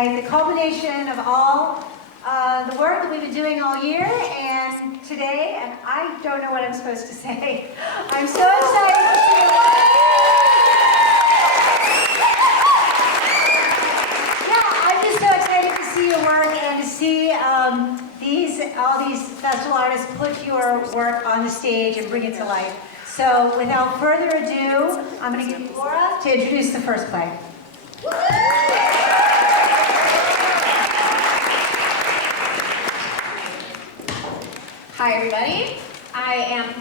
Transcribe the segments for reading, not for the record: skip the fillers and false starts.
tonight, the culmination of all the work that we've been doing all year, and today, and I don't know what I'm supposed to say. I'm so excited to see you. Yeah, I'm just so excited to see your work and to see all these festival artists put your work on the stage and bring it to life. So without further ado, I'm going to give Laura to introduce the first play. Hi everybody.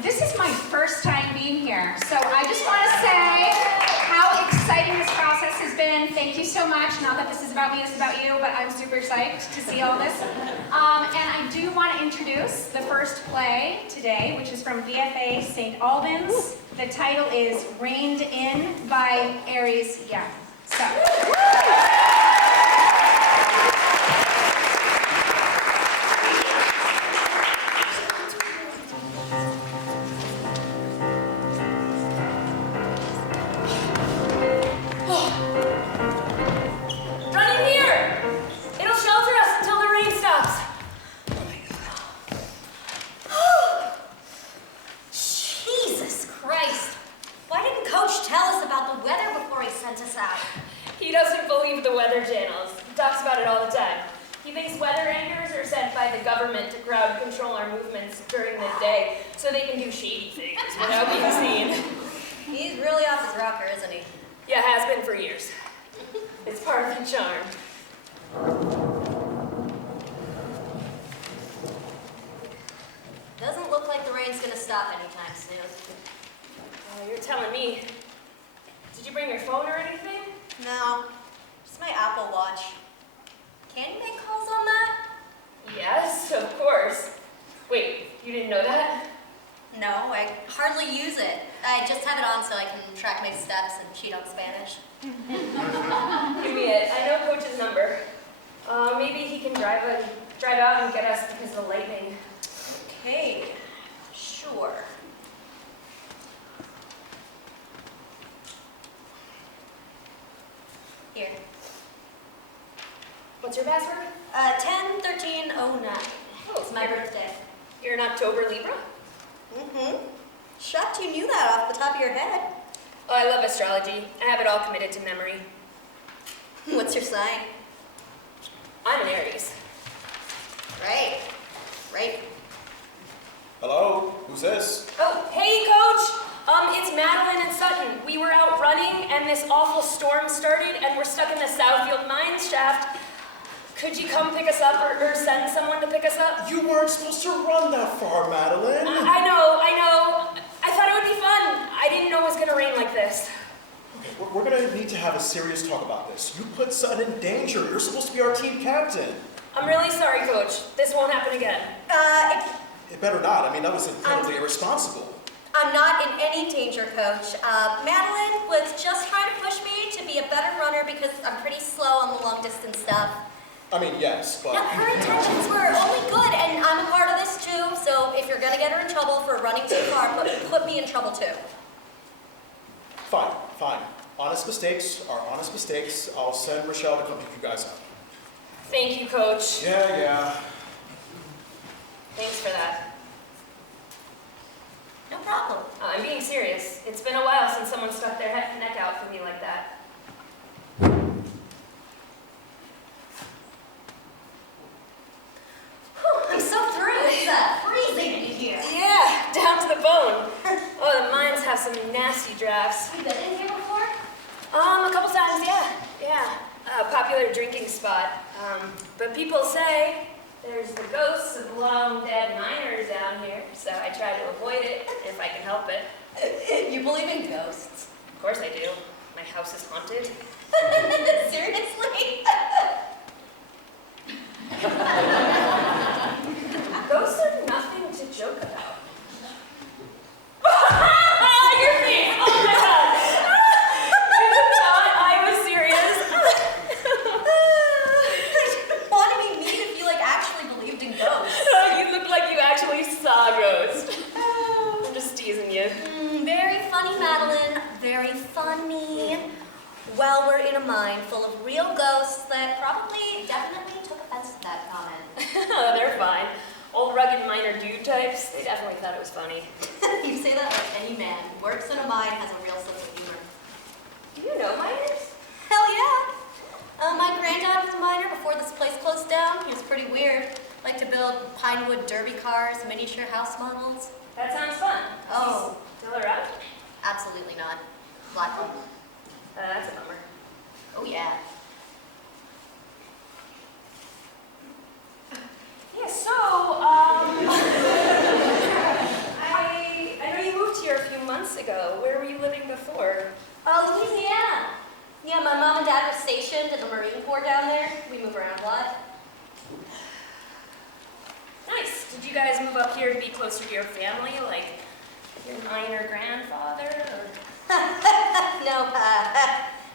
This is my first time being here, so I just want to say how exciting this process has been. Thank you so much. Not that this is about me, this is about you, but I'm super psyched to see all this. And I do want to introduce the first play today, which is from VFA St. Albans. The title is Reined In by Aries Young. So. He doesn't believe the weather channels. He talks about it all the time. He thinks weather anchors are sent by the government to crowd control our movements during the day so they can do shady things without being seen. He's really off his rocker, isn't he? Yeah, has been for years. It's part of the charm. Doesn't look like the rain's gonna stop anytime soon. Oh, you're telling me. Did you bring your phone or anything? No, just my Apple Watch. Can you make calls on that? Yes, of course. Wait, you didn't know that? No, I hardly use it. I just have it on so I can track my steps and cheat on Spanish. Give me it. I know Coach's number. Maybe he can drive out and get us because of the lightning. Okay, sure. Here. What's your password? 101309. Oh, It's my birthday. You're an October Libra? Mm-hmm. Shocked you knew that off the top of your head. Oh, I love astrology. I have it all committed to memory. What's your sign? I'm an Aries. Right. Hello? Who's this? Oh, hey, Coach! It's Madeline and Sutton. We were out running, and this awful storm started, and we're stuck in the Southfield Mines shaft. Could you come pick us up, or send someone to pick us up? You weren't supposed to run that far, Madeline. I know. I thought it would be fun. I didn't know it was going to rain like this. Okay, we're gonna need to have a serious talk about this. You put Sutton in danger. You're supposed to be our team captain. I'm really sorry, Coach. This won't happen again. It better not. I mean, that was incredibly irresponsible. I'm not in any danger, Coach. Madeline was just trying to push me to be a better runner because I'm pretty slow on the long distance stuff. I mean, yes, but... Now, her intentions were only good, and I'm a part of this too, so if you're gonna get her in trouble for running too far, put me in trouble too. Fine. Honest mistakes are honest mistakes. I'll send Rochelle to come pick you guys up. Thank you, Coach. Yeah. Thanks for that. No problem. I'm being serious. It's been a while since someone stuck their neck out for me like that. I'm so through. It's freezing in here. Yeah, down to the bone. Oh, the mines have some nasty drafts. You been in here before? A couple times, yeah. A popular drinking spot. But people say there's the ghosts of long dead miners down here, so I try to avoid it if I can help it. You believe in ghosts? Of course I do. My house is haunted. Seriously? Ghosts are nothing to joke about. Your face! Oh my god! You thought I was serious? Wanted me mean if you actually believed in ghosts. You look like you actually saw a ghost. I'm just teasing you. Very funny, Madeline. Very funny. Well, we're in a mine full of real ghosts that definitely took offense to that comment. They're fine. Old rugged miner dude types, they definitely thought it was funny. You say that like any man who works in a mine has a real sense of humor. Do you know miners? Hell yeah! My granddad was a miner before this place closed down. He was pretty weird. Liked to build pine wood derby cars, miniature house models. That sounds fun. Oh. Still around? Absolutely not. Black one. That's a bummer. Oh yeah. Yeah, so, I know you moved here a few months ago. Where were you living before? Louisiana. Yeah, my mom and dad were stationed in the Marine Corps down there. We move around a lot. Nice. Did you guys move up here to be closer to your family, like your miner grandfather, or? No,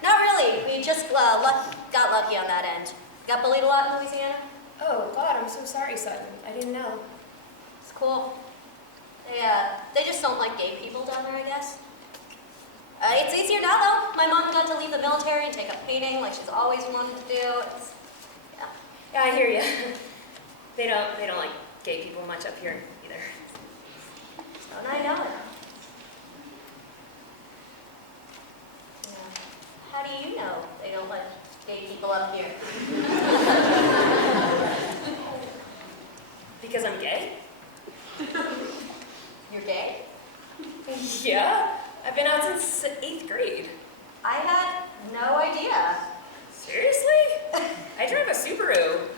not really. We just got lucky on that end. Got bullied a lot in Louisiana. Oh, God, I'm so sorry, son. I didn't know. It's cool. They just don't like gay people down there, I guess. It's easier now, though. My mom got to leave the military and take up painting like she's always wanted to do. Yeah, I hear you. They don't like gay people much up here either. Don't I know it? Yeah. How do you know they don't like gay people up here? Because I'm gay? You're gay? Yeah. I've been out since 8th grade. I had no idea. Seriously? I drive a Subaru.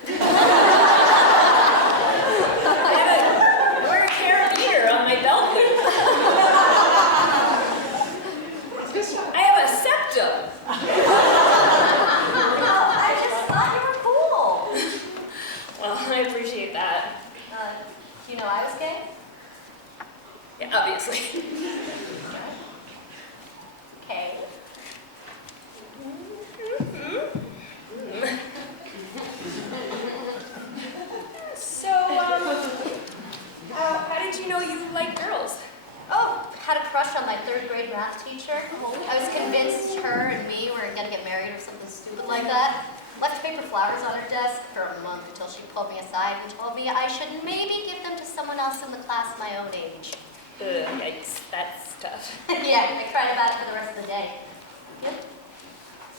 I wear a carabiner on my belt loop. I have a septum. I just thought you were cool. Well, I appreciate that. Do you know I was gay? Yeah, obviously. Okay. So, how did you know you liked girls? Oh, had a crush on my 3rd grade math teacher. I was convinced her and me were gonna get married or something stupid like that. Left paper flowers on her desk for a month until she pulled me aside and told me I should maybe give them to someone else in the class my own age. Yikes, that's tough. Yeah, I cried about it for the rest of the day. Yep.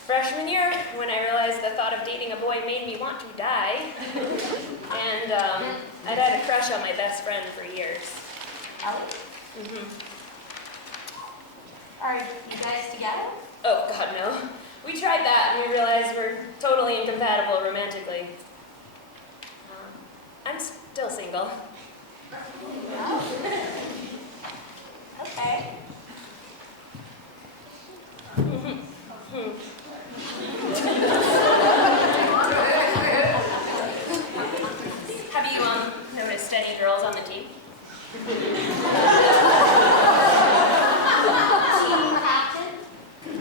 Freshman year, when I realized the thought of dating a boy made me want to die. And I'd had a crush on my best friend for years. Ellie, are you guys together? Oh, God, no. We tried that and we realized we're totally incompatible romantically. I'm still single. Oh. Okay. Have you noticed any girls on the team? Team captain?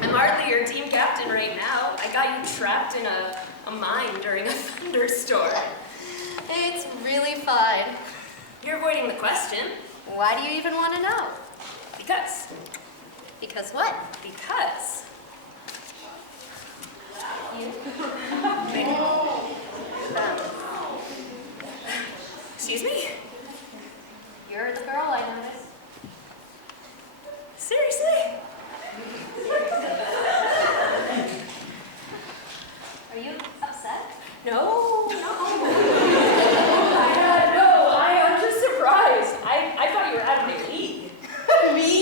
I'm hardly your team captain right now. I got you trapped in a mine during a thunderstorm. It's really fun. You're avoiding the question. Why do you even want to know? Because. Because what? Because. You? Excuse me? You're the girl I noticed. Seriously? Are you upset? No, no. I'm just surprised. I thought you were out of my league. Me?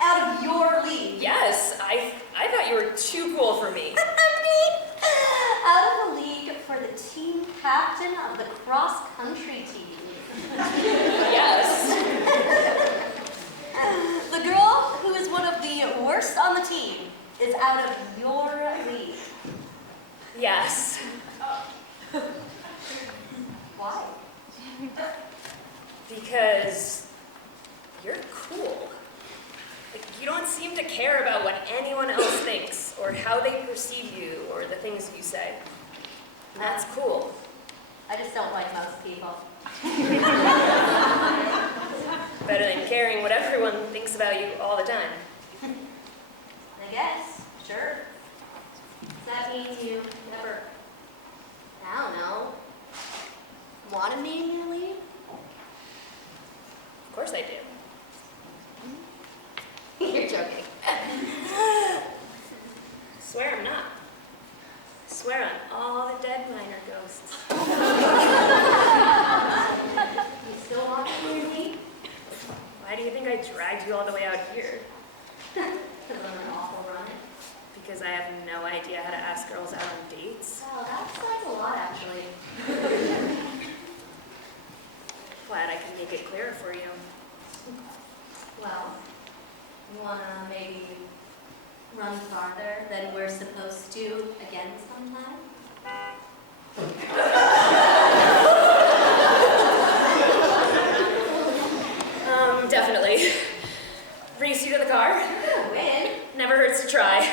Out of your league? Yes, I thought you were too cool for me. Me? Out of the league for the team captain of the cross-country team. Yes. The girl who is one of the worst on the team is out of your league. Yes. Why? Because you're cool. Like, you don't seem to care about what anyone else thinks, or how they perceive you, or the things you say. And that's cool. I just don't like most people. Better than caring what everyone thinks about you all the time. I guess, sure. that means you never, I don't know, wanted me in your lead? Of course I do. You're joking. Swear I'm not. Swear on all the dead minor ghosts. You still want me in your lead? Why do you think I dragged you all the way out here? Because I'm an awful runner. Because I have no idea how to ask girls out on dates? Wow, that explains a lot, actually. Glad I can make it clearer for you. Well, you wanna maybe run farther than we're supposed to again sometime? Definitely. Race you to the car? Win. Never hurts to try.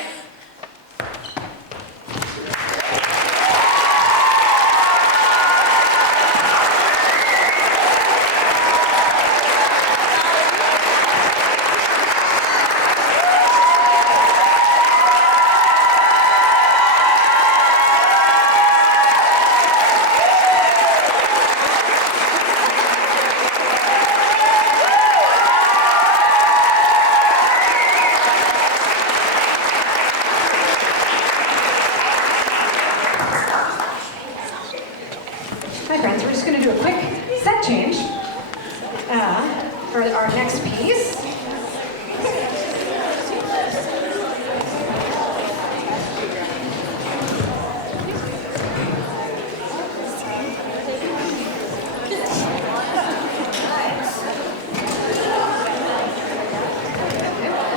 Hi friends, we're just going to do a quick set change for our next piece.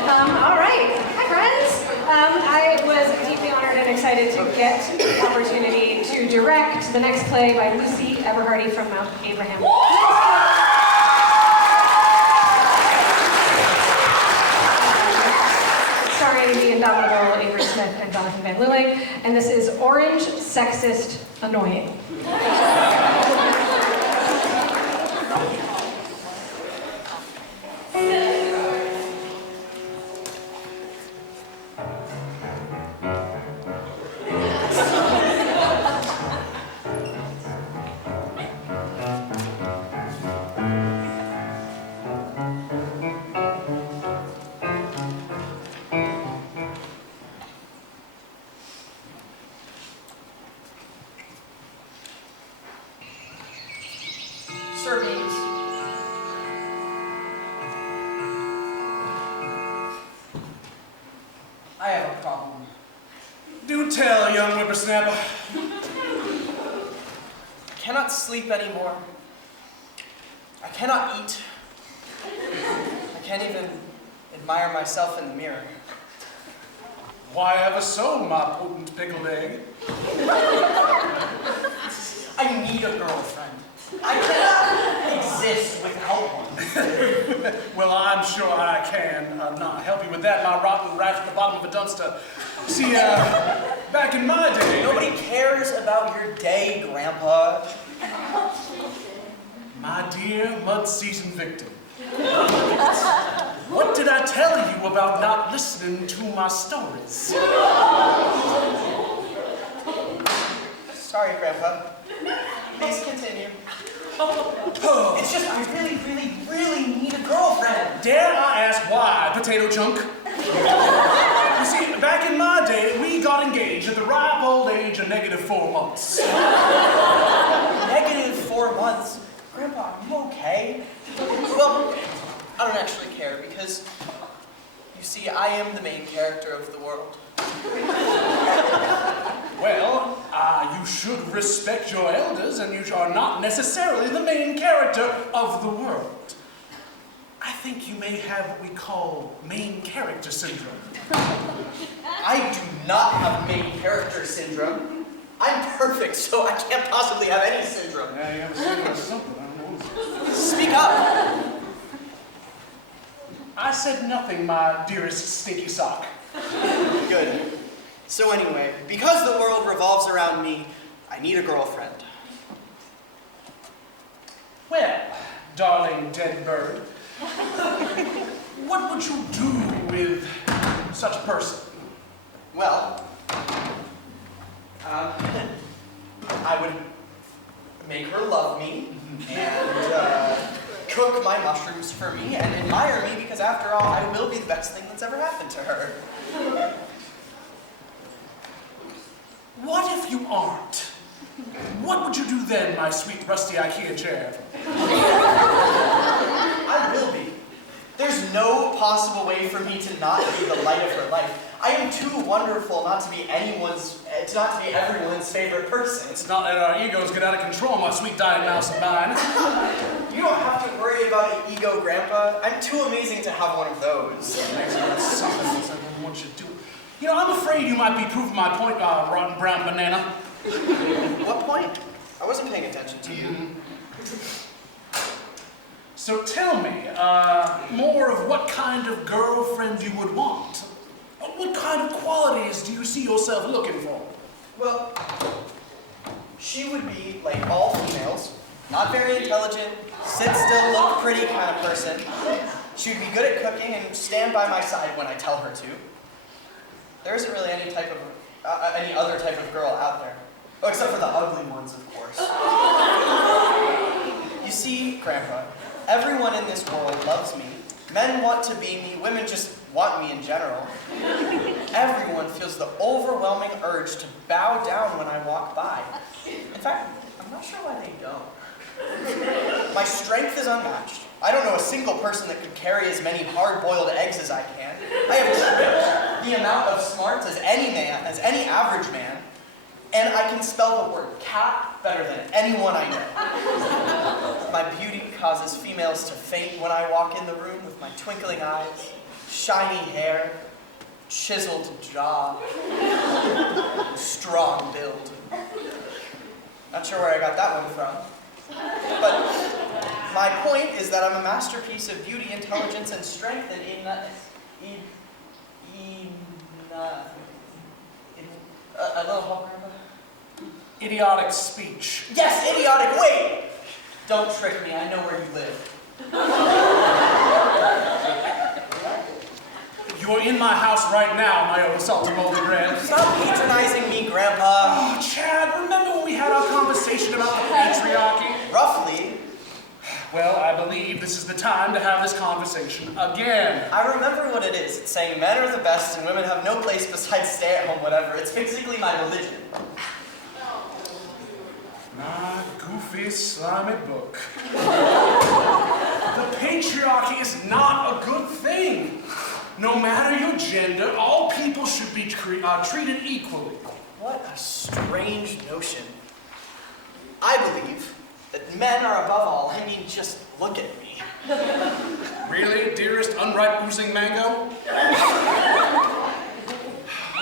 All right, hi friends. I was deeply honored and excited to get the opportunity to direct the next play by Lucy Eberhardy from Mount Abraham. Starring the indomitable Avery Smith and Jonathan Van Leeuwen, and this is Orange Sexist Annoying. Sir Beans. I have a problem. Do tell, young whippersnapper. I cannot sleep anymore. I cannot eat. I can't even admire myself in the mirror. Why ever so, my potent pickled egg? I need a girlfriend. I cannot exist without one. Well, I'm sure I can not help you with that, my rotten rat at the bottom of a dumpster. See, back in my day... Nobody cares about your day, Grandpa. My dear mud-season victim. What did I tell you about not listening to my stories? Sorry, Grandpa. Please continue. It's just I really, really, really need a girlfriend. Dare I ask why, potato chunk? You see, back in my day, we got engaged at the ripe old age of -4 months. -4 months? Grandpa, are you okay? Well, I don't actually care because, you see, I am the main character of the world. Well, you should respect your elders, and you are not necessarily the main character of the world. I think you may have what we call main character syndrome. I do not have main character syndrome. I'm perfect, so I can't possibly have any syndrome. Yeah, you have a syndrome or something, I don't know. Speak up. I said nothing, my dearest stinky sock. Good. So anyway, because the world revolves around me, I need a girlfriend. Well, darling dead bird, what would you do with such a person? Well, I would make her love me and cook my mushrooms for me and admire me because after all, I will be the best thing that's ever happened to her. What if you aren't? What would you do then, my sweet rusty IKEA chair? I will be. There's no possible way for me to not be the light of her life. I am too wonderful not to be everyone's favorite person. It's not that our egos get out of control, my sweet dying mouse of mine. You don't have to worry about an ego, Grandpa. I'm too amazing to have one of those. That's something else I wouldn't want you to do. You know, I'm afraid you might be proving my point, rotten brown banana. What point? I wasn't paying attention to you. So tell me, more of what kind of girlfriend you would want. What kind of qualities do you see yourself looking for? Well, she would be like all females, not very intelligent, sit still, look pretty kind of person. She would be good at cooking and stand by my side when I tell her to. There isn't really any other type of girl out there. Oh, except for the ugly ones, of course. You see, Grandpa, everyone in this world loves me. Men want to be me, women just want me in general. Everyone feels the overwhelming urge to bow down when I walk by. In fact, I'm not sure why they don't. My strength is unmatched. I don't know a single person that could carry as many hard-boiled eggs as I can. I have tripped the amount of smarts as any average man, and I can spell the word cat better than anyone I know. My beauty causes females to faint when I walk in the room with my twinkling eyes, shiny hair, chiseled jaw, strong build. Not sure where I got that one from. But my point is that I'm a masterpiece of beauty, intelligence, and strength, and a little help, Grandpa? Idiotic speech. Yes, idiotic. Wait! Don't trick me. I know where you live. You're in my house right now, my old salted moldy bread. Stop patronizing me, Grandpa. Oh, Chad, remember when we had our conversation about the patriarchy? Roughly. Well, I believe this is the time to have this conversation again. I remember what it is. It's saying men are the best and women have no place besides stay-at-home whatever. It's basically my religion. My goofy, slimy book. The patriarchy is not a good thing. No matter your gender, all people should be treated equally. What a strange notion. I believe that men are above all. I mean, just look at me. Really, dearest unripe oozing mango? I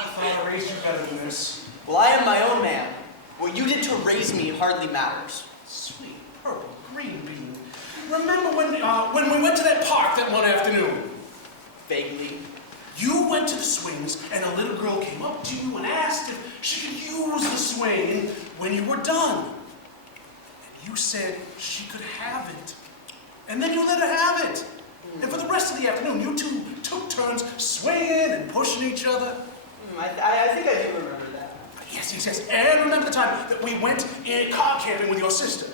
thought I raised you better than this. Well, I am my own man. What you did to raise me hardly matters. Sweet purple green bean. Remember when we went to that park that one afternoon? Vaguely. You went to the swings, and a little girl came up to you and asked if she could use the swing, and when you were done, you said she could have it. And then you let her have it. And for the rest of the afternoon, you two took turns swinging and pushing each other. I think I do remember that. Yes. And remember the time that we went car camping with your sister.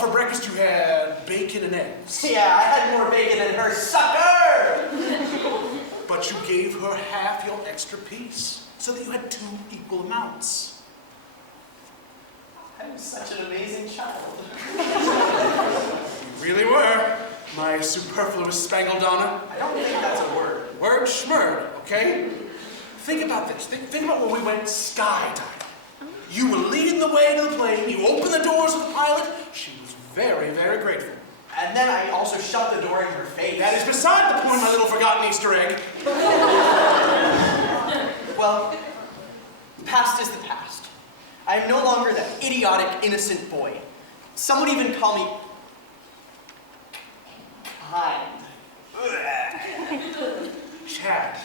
For breakfast, you had bacon and eggs. Yeah, I had more bacon than her, sucker! But you gave her half your extra piece, so that you had 2 equal amounts. I was such an amazing child. You really were, my superfluous spangled honor. I don't think that's a word. Word schmurd, okay? Think about this. Think about when we went skydiving. You were leading the way to the plane, you opened the doors with the pilot. She was very, very grateful. And then I also shut the door in her face. That is beside the point, my little forgotten Easter egg. Well, the past is the past. I am no longer that idiotic, innocent boy. Some would even call me kind. Chad,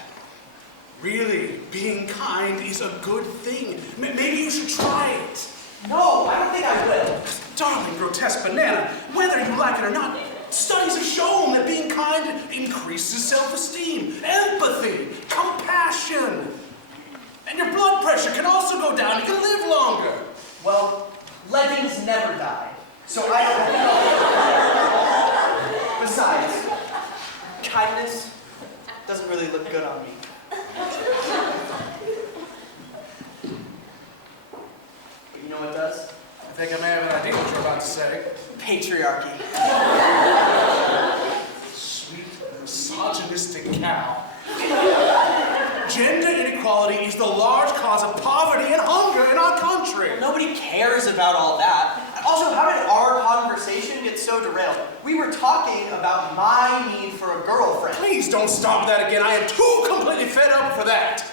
really, being kind is a good thing. Maybe you should try it. No, I don't think I will. Darling, grotesque banana, whether you like it or not, studies have shown that being kind increases self-esteem, empathy, compassion. And your blood pressure can also go down. You can live longer. Well, Leggings never die. So I don't. Besides, kindness doesn't really look good on me. But you know what does? I think I may have an idea what you're about to say. Patriarchy. Sweet, misogynistic cow. Gender inequality is the large cause of poverty and hunger in our country. Nobody cares about all that. And also, how did our conversation get so derailed? We were talking about my need for a girlfriend. Please don't stop that again. I am too completely fed up for that.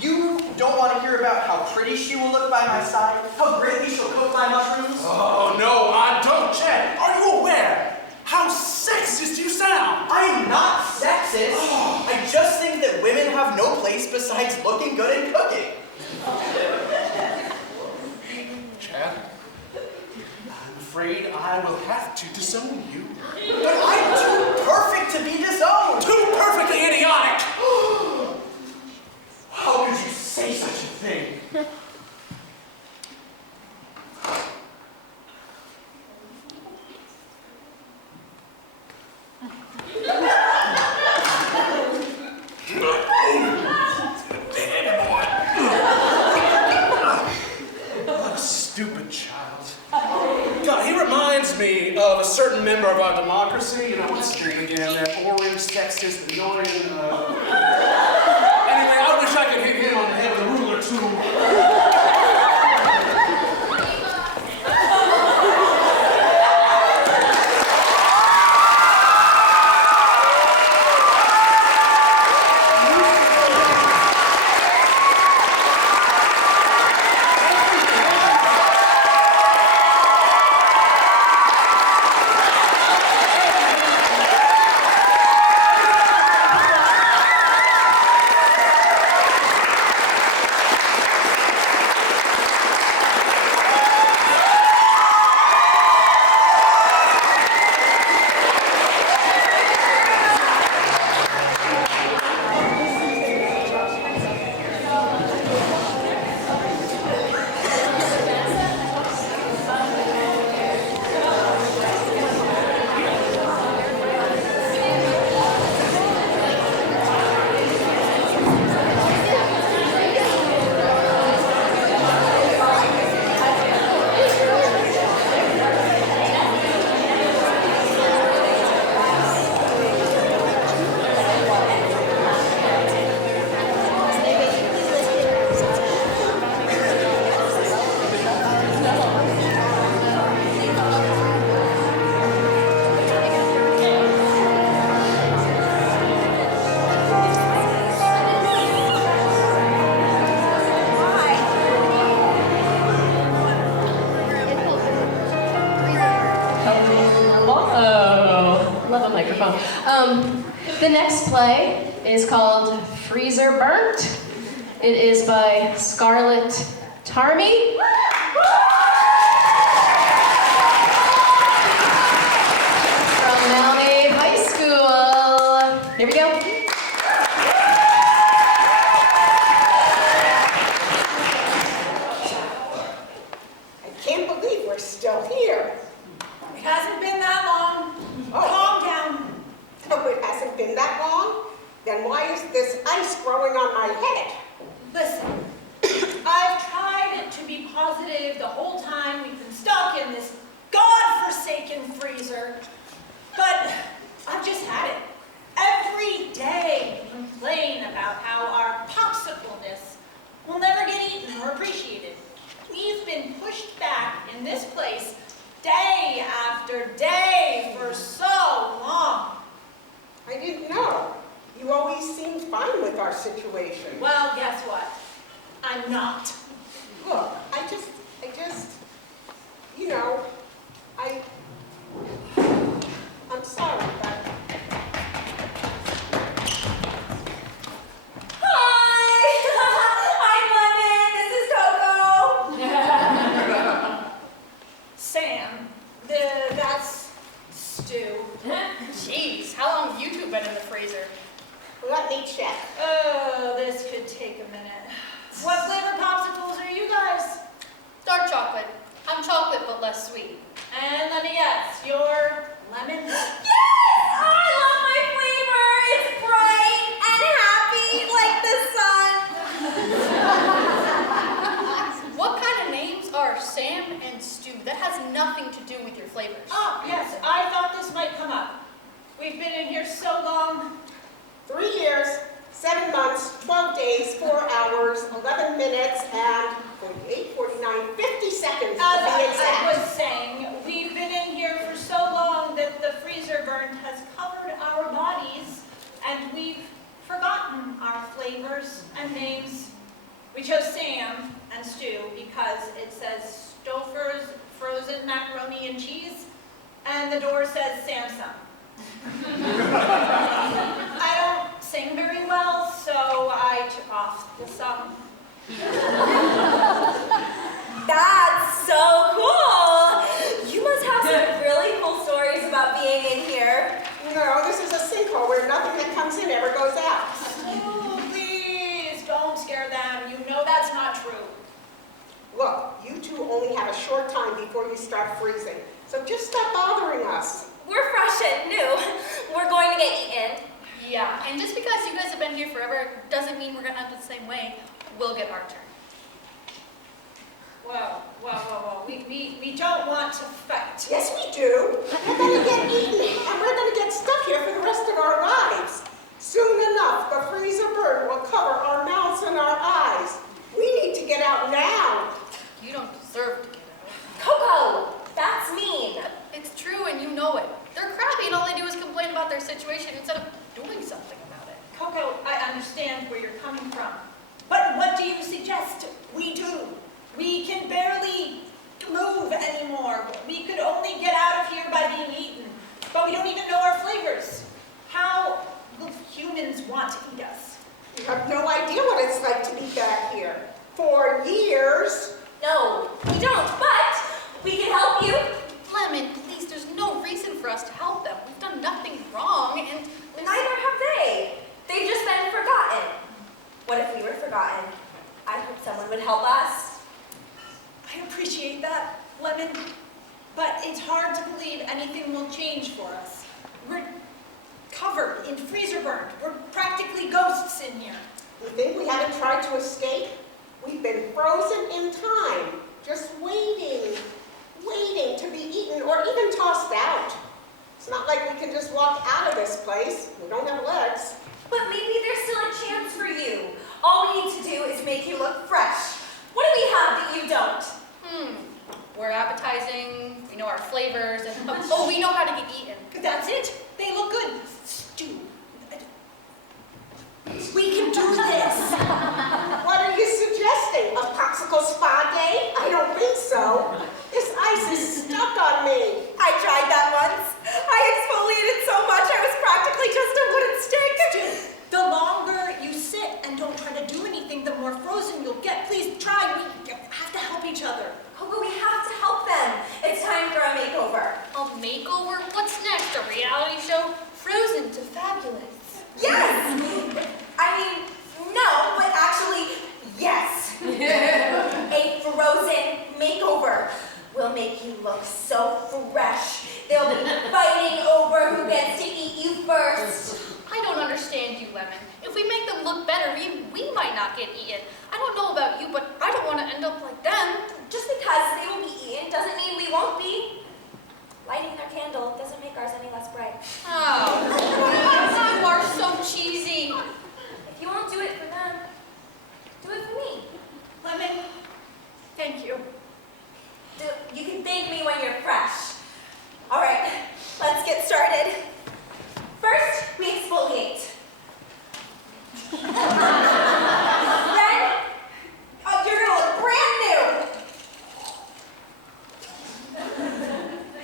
You don't want to hear about how pretty she will look by my side? How greatly she'll cook my mushrooms? Oh, no, I don't, Chad. Are you aware how sexist you sound? I am not sexist. I just think that women have no place besides looking good and cooking. Chad, I'm afraid I will have to disown you. But I'm too perfect to be disowned. Too perfectly idiotic! How could you say such a thing? What a stupid child. God, he reminds me of a certain member of our democracy. You know, what's his name again? That orange, sexist, annoying, Anyway, I wish I could hit him on the head with a ruler, too. The next play is called Freezer Burnt. It is by Scarlett Tarmy. From Malnave High School. Here we go. I can't believe we're still here. It hasn't been that long. Oh. Calm down. Oh, it hasn't been that long? Then why is this ice growing on my head? Listen, I've tried to be positive the whole time we've been stuck in this godforsaken freezer, but I've just had it. Every day we complain about how our popsicleness will never get eaten or appreciated. We've been pushed back in this place day after day for so long. I didn't know. You always seemed fine with our situation. Well, guess what? I'm not. Look, I just, you know, I'm sorry, but Sam, that's stew. Jeez, how long have you two been in the freezer? let me check. Oh, this could take a minute. What flavor popsicles are you guys? Dark chocolate. I'm less sweet. And let me guess, your lemon? Yes! I love my flavor! It's bright and happy like the sun. What kind of names are Sam and Stu? That has nothing to do with your flavors. Oh, yes, I thought this might come up. We've been in here so long. 3 years, 7 months, 12 days, 4 hours, 11 minutes, and 48, 49, 50 seconds to As be I exact. was saying, we've been in here for so long that the freezer burn has covered our bodies, and we've forgotten our flavors and names. We chose Sam and Stu because it says Stouffer's frozen macaroni and cheese, and the door says Samsung. I don't sing very well, so I took off the song. That's so cool! You must have some really cool stories about being in here. No, this is a sinkhole where nothing that comes in ever goes out. Oh, please, don't scare them. You know that's not true. Look, you two only have a short time before you start freezing, so just stop bothering us. We're fresh and new. We're going to get eaten. Yeah, and just because you guys have been here forever doesn't mean we're gonna end the same way. We'll get our turn. Well. We don't want to fight. Yes, we do. We're going to get eaten, and we're going to get stuck here for the rest of our lives. Soon enough, the freezer burn will cover our mouths and our eyes. We need to get out now. You don't deserve to get out. Coco, that's mean. It's true and you know it. They're crabby and all they do is complain about their situation instead of doing something about it. Coco, I understand where you're coming from. But what do you suggest we do? We can barely move anymore. We could only get out of here by being eaten. But we don't even know our flavors. How will humans want to eat us? You have no idea what it's like to be back here. 4 years. No, we don't, but we can help you. Lemon, please, there's no reason for us to help them. We've done nothing wrong and Neither have they. They've just been forgotten. What if we were forgotten? I hope someone would help us. I appreciate that, Lemon. But it's hard to believe anything will change for us. We're covered in freezer burn. We're practically ghosts in here. You think we haven't tried to escape? We've been frozen in time, just waiting to be eaten or even tossed out. It's not like we can just walk out of this place. We don't have legs. But maybe there's still a chance for you. All we need to do is make you look fresh. What do we have that you don't? we're appetizing, we know our flavors, and oh, we know how to get eaten. That's it. They look good. Stew. We can do this. What are you suggesting? A popsicle spa day? I don't think so. This ice is stuck on me. I tried that once. I exfoliated so much I was practically just a wooden stick. Stew, the longer you sit and don't try to do anything, the more frozen you'll get. Please try. We have to help each other. Coco, we have to help them. It's time for a makeover. A makeover? What's next? A reality show? Frozen to fabulous. Yes! I mean, no, but actually, yes. A frozen makeover will make you look so fresh. They'll be fighting over who gets to eat you first. I don't understand you, Lemon. If we make them look better, we might not get eaten. I don't know about you, but I don't want to end up like them. Just because they will be eaten doesn't mean we won't be. Lighting their candle doesn't make ours any less bright. Oh, you are so cheesy. If you won't do it for them, do it for me. Lemon, thank you. You can thank me when you're fresh. All right, let's get started. First, we exfoliate. Then, you're gonna look brand new.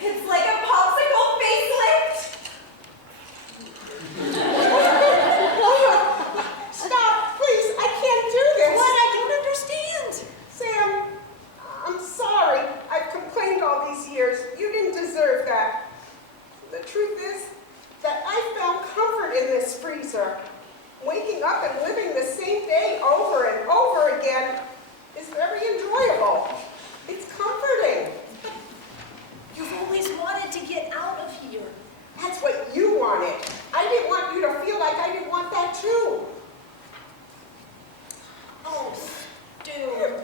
It's like a popsicle facelift. Stop, please. I can't do this. What? I don't understand. Sam, I'm sorry. I've complained all these years. You didn't deserve that. The truth is that I found comfort in this freezer. Waking up and living the same day over and over again is very enjoyable. It's comforting. want it. I didn't want you to feel like I didn't want that too. Oh, Stu.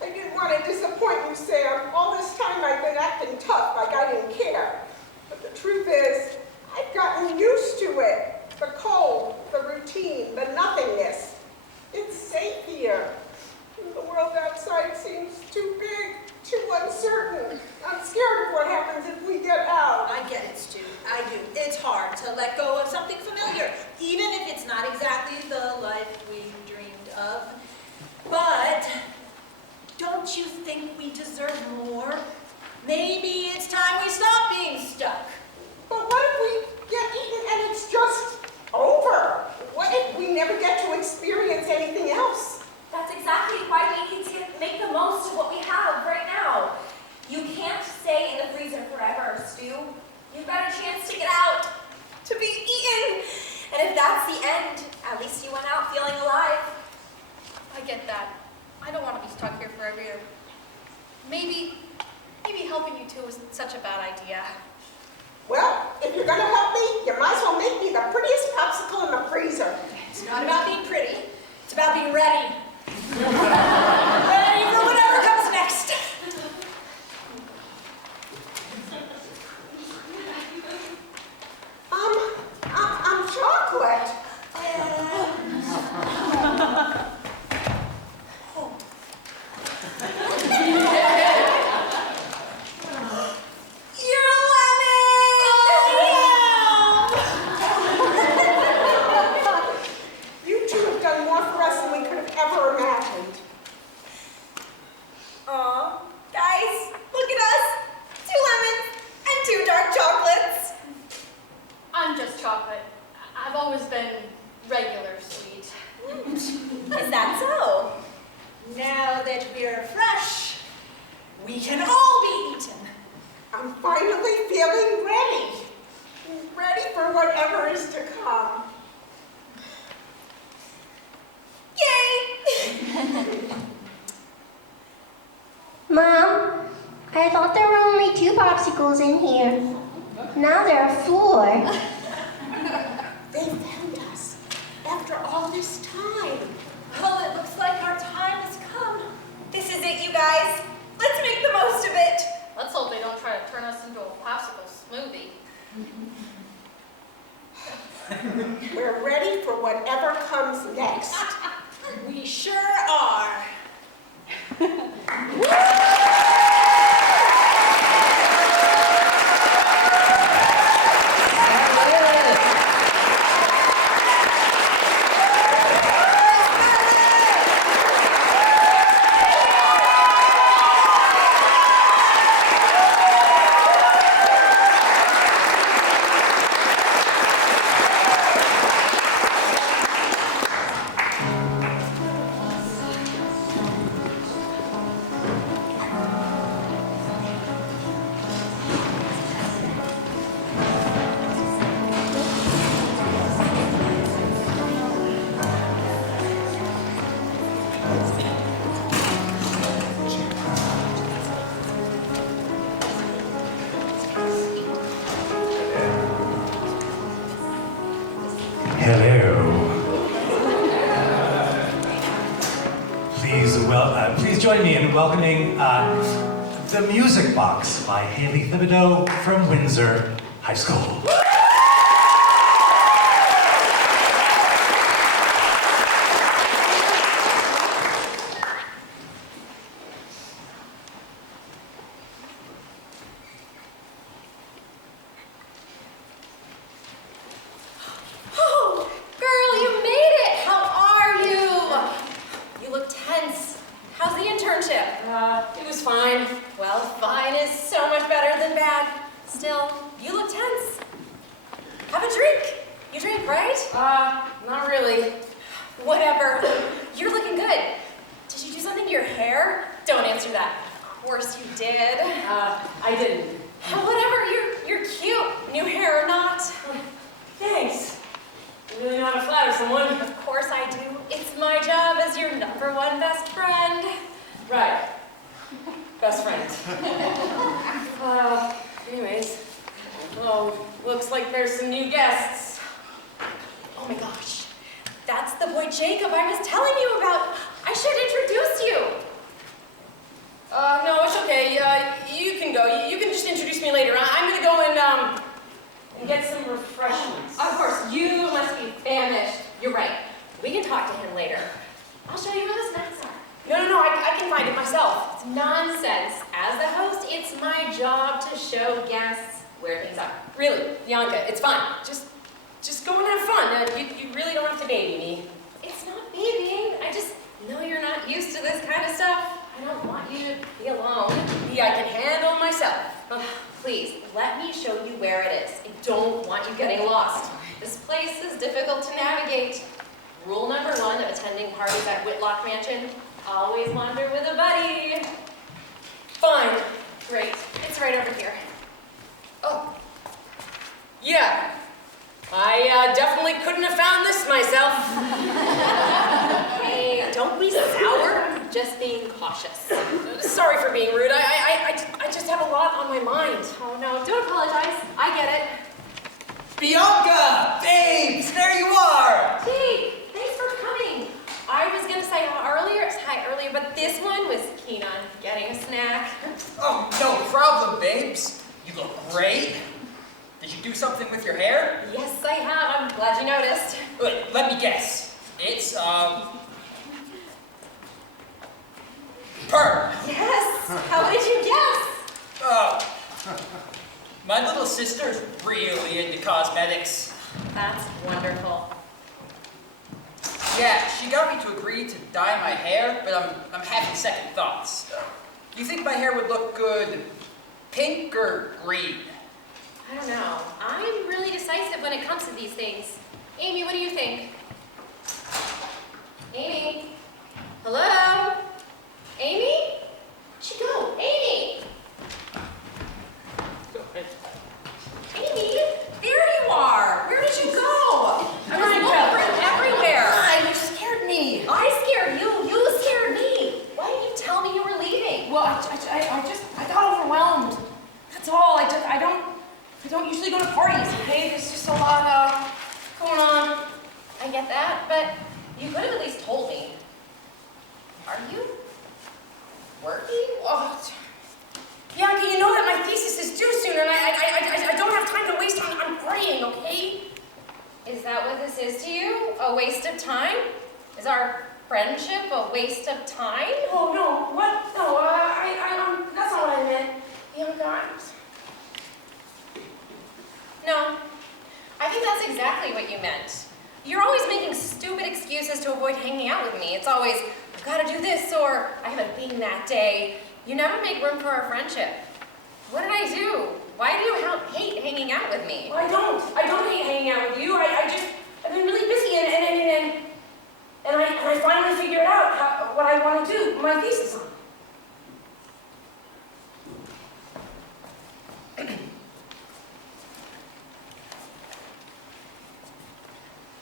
I didn't want to disappoint you, Sam. All this time I've been acting tough, like I didn't care. But the truth is, I've gotten used to it. The cold, the routine, the nothingness. It's safe here. The world outside seems too big, too uncertain. I'm scared of what happens if we get out. I get it, Stu. I do. It's hard to let go of something familiar, even if it's not exactly the life we dreamed of. But don't you think we deserve more? Maybe it's time we stop being stuck. But what if we get eaten and it's just over? What if we never get to experience anything else? That's exactly why we need to make the most of what we have right now. You can't stay in the freezer forever, Stu. You've got a chance to get out, to be eaten. And if that's the end, at least you went out feeling alive. I get that. I don't want to be stuck here forever. Maybe helping you two isn't such a bad idea. Well, if you're gonna help me, you might as well make me the prettiest popsicle in the freezer. It's not about being pretty. It's about being ready. Ready for whatever comes next. I'm chocolate. You're lemon! You two have done more for us than we could have ever imagined. Aw, guys, look at us. 2 lemons and 2 dark chocolates. I'm just chocolate. I've always been regular sweet. Is that so? Now that we're fresh, we can all be eaten. I'm finally feeling ready. Ready for whatever is to come. Yay! Mom, I thought there were only 2 popsicles in here. Now there are 4. They found us after all this time. Well, it looks like our time has come. This is it, you guys. Let's make the most of it. Let's hope they don't try to turn us into a popsicle smoothie. We're ready for whatever comes next. We sure are. Please join me in welcoming The Music Box by Haley Thibodeau from Windsor High School. Oh, girl, you made it. How are you? You look tense. How's the internship? It was fine. Well, fine is so much better than bad. Still, you look tense. Have a drink. You drink, right? Not really. Whatever. You're looking good. Did you do something to your hair? Don't answer that. Of course you did. I didn't. Whatever, you're cute. New hair or not. Thanks. You really know how to flatter someone. Of course I do. It's my job as your #1 best friend. Right. Best friend. Anyways, Oh, looks like there's some new guests. Oh my gosh, that's the boy Jacob I was telling you about. I should introduce you. No, it's okay. You can go. You can just introduce me later. I'm gonna go and get some refreshments. Of course, you must be famished. You're right. We can talk to him later. I'll show you where the snacks are. No, I can find it myself. It's nonsense. As the host, it's my job to show guests where things are. Really, Bianca, it's fine. Just go and have fun. You really don't have to baby me. It's not babying. I just know you're not used to this kind of stuff. I don't want you to be alone. Yeah, I can handle myself. Please, let me show you where it is. I don't want you getting lost. This place is difficult to navigate. Rule number 1 of attending parties at Whitlock Mansion, always wander with a buddy. Fine. Great, it's right over here. Oh. Yeah. I definitely couldn't have found this myself. Hey, don't be sour, just being cautious. Sorry for being rude. I just have a lot on my mind. Oh no, don't apologize. I get it. Bianca! Babes, there you are! Hey, thanks for coming. I was gonna say hi earlier, but this one was keen on getting a snack. Oh, no problem, babes. You look great. Did you do something with your hair? Yes, I have. I'm glad you noticed. Wait, let me guess. It's, perm. Yes. How did you guess? My little sister's really into cosmetics. That's wonderful. Yeah, she got me to agree to dye my hair, but I'm having second thoughts. Do you think my hair would look good pink or green? I don't know. I'm really decisive when it comes to these things. Amy, what do you think? Amy? Hello? Amy? Where'd she go? Amy? Amy? There you are! Where did you go? I was looking everywhere. You scared me. I scared you. You scared me. Why didn't you tell me you were leaving? Well, I got overwhelmed. That's all. I don't usually go to parties, okay? There's just a lot going on. I get that, but you could have at least told me. Are you working? Oh, Bianca, you know that my thesis is due soon, and I don't have time to waste on partying, okay? Is that what this is to you? A waste of time? Is our friendship a waste of time? Oh, no. What? No, that's not what I meant. Bianca, No, I think that's exactly what you meant. You're always making stupid excuses to avoid hanging out with me. It's always, I've got to do this, or I have a thing that day. You never make room for our friendship. What did I do? Why do you hate hanging out with me? well, I don't hate hanging out with you. I've been really busy, and I finally figured out what I want to do my thesis on.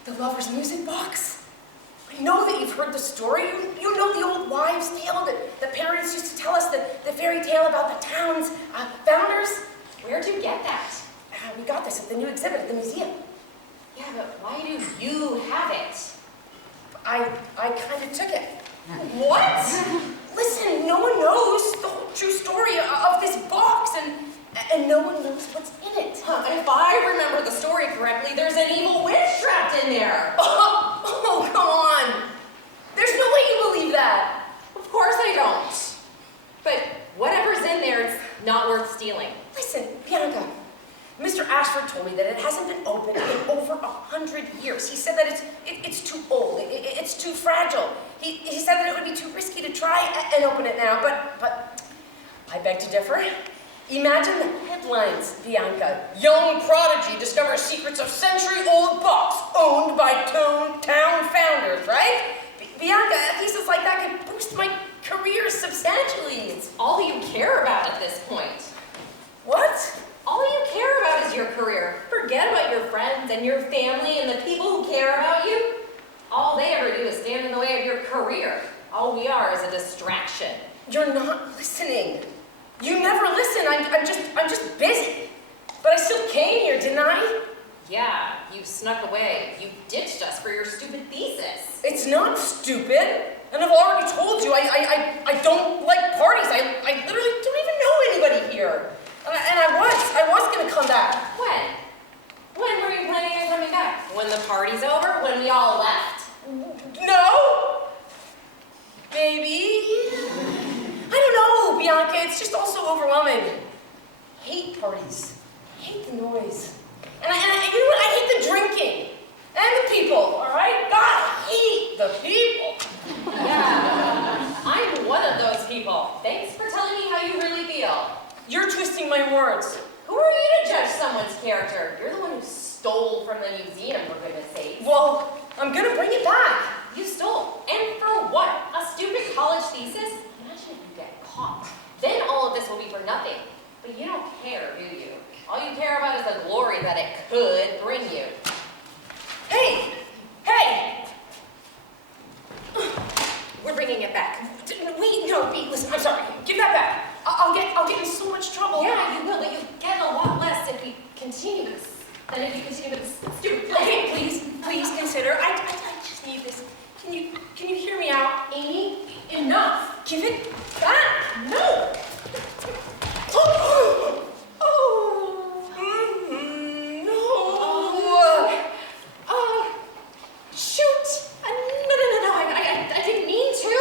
The Lover's Music Box? I know that you've heard the story. You know the old wives' tale that the parents used to tell us, the fairy tale about the town's founders. Where'd you get that? We got this at the new exhibit at the museum. Yeah, but why do you have it? I kind of took it. What? Listen, no one knows the whole true story of this box, and no one knows what's in it. If I remember the story correctly, there's an evil witch trapped in there. Oh, come on. There's no way you believe that. Of course I don't. But whatever's in there, it's not worth stealing. Listen, Bianca, Mr. Ashford told me that it hasn't been opened in over 100 years. He said that it's too old, it's too fragile. He said that it would be too risky to try and open it now, but I beg to differ. Imagine the headlines, Bianca. Young prodigy discovers secrets of century-old box owned by town founders, right? Bianca, a thesis like that could boost my career substantially. It's all you care about at this point. What? All you care about is your career. Forget about your friends and your family and the people who care about you. All they ever do is stand in the way of your career. All we are is a distraction. You're not listening. You never listen. I'm just busy. But I still came here, didn't I? Yeah, you snuck away. You ditched us for your stupid thesis. It's not stupid. And I've already told you, I don't like parties. I literally don't even know anybody here. And I was gonna come back. When? When were you planning on coming back? When the party's over? When we all left? No? Maybe? I don't know, Bianca. It's just all so overwhelming. Hate parties. Hate the noise. And you know what? I hate the drinking. And the people, all right? God, I hate the people. Yeah, I'm one of those people. Thanks for telling me how you really feel. You're twisting my words. Who are you to judge someone's character? You're the one who stole from the museum, for goodness sake. Well, I'm gonna bring it back. You stole. And for what? A stupid college thesis? Imagine if you get caught. Then all of this will be for nothing. But you don't care, do you? All you care about is the glory that it could bring you. Hey! Hey! We're bringing it back. Wait, listen, I'm sorry. Give that back. I'll get in so much trouble. Yeah, you will, but you get a lot less if we continue this than if you continue with this stupid plan. Okay, please consider. I just need this. Can you hear me out? Amy, enough. Give it back. No. Shoot! No, I didn't mean to.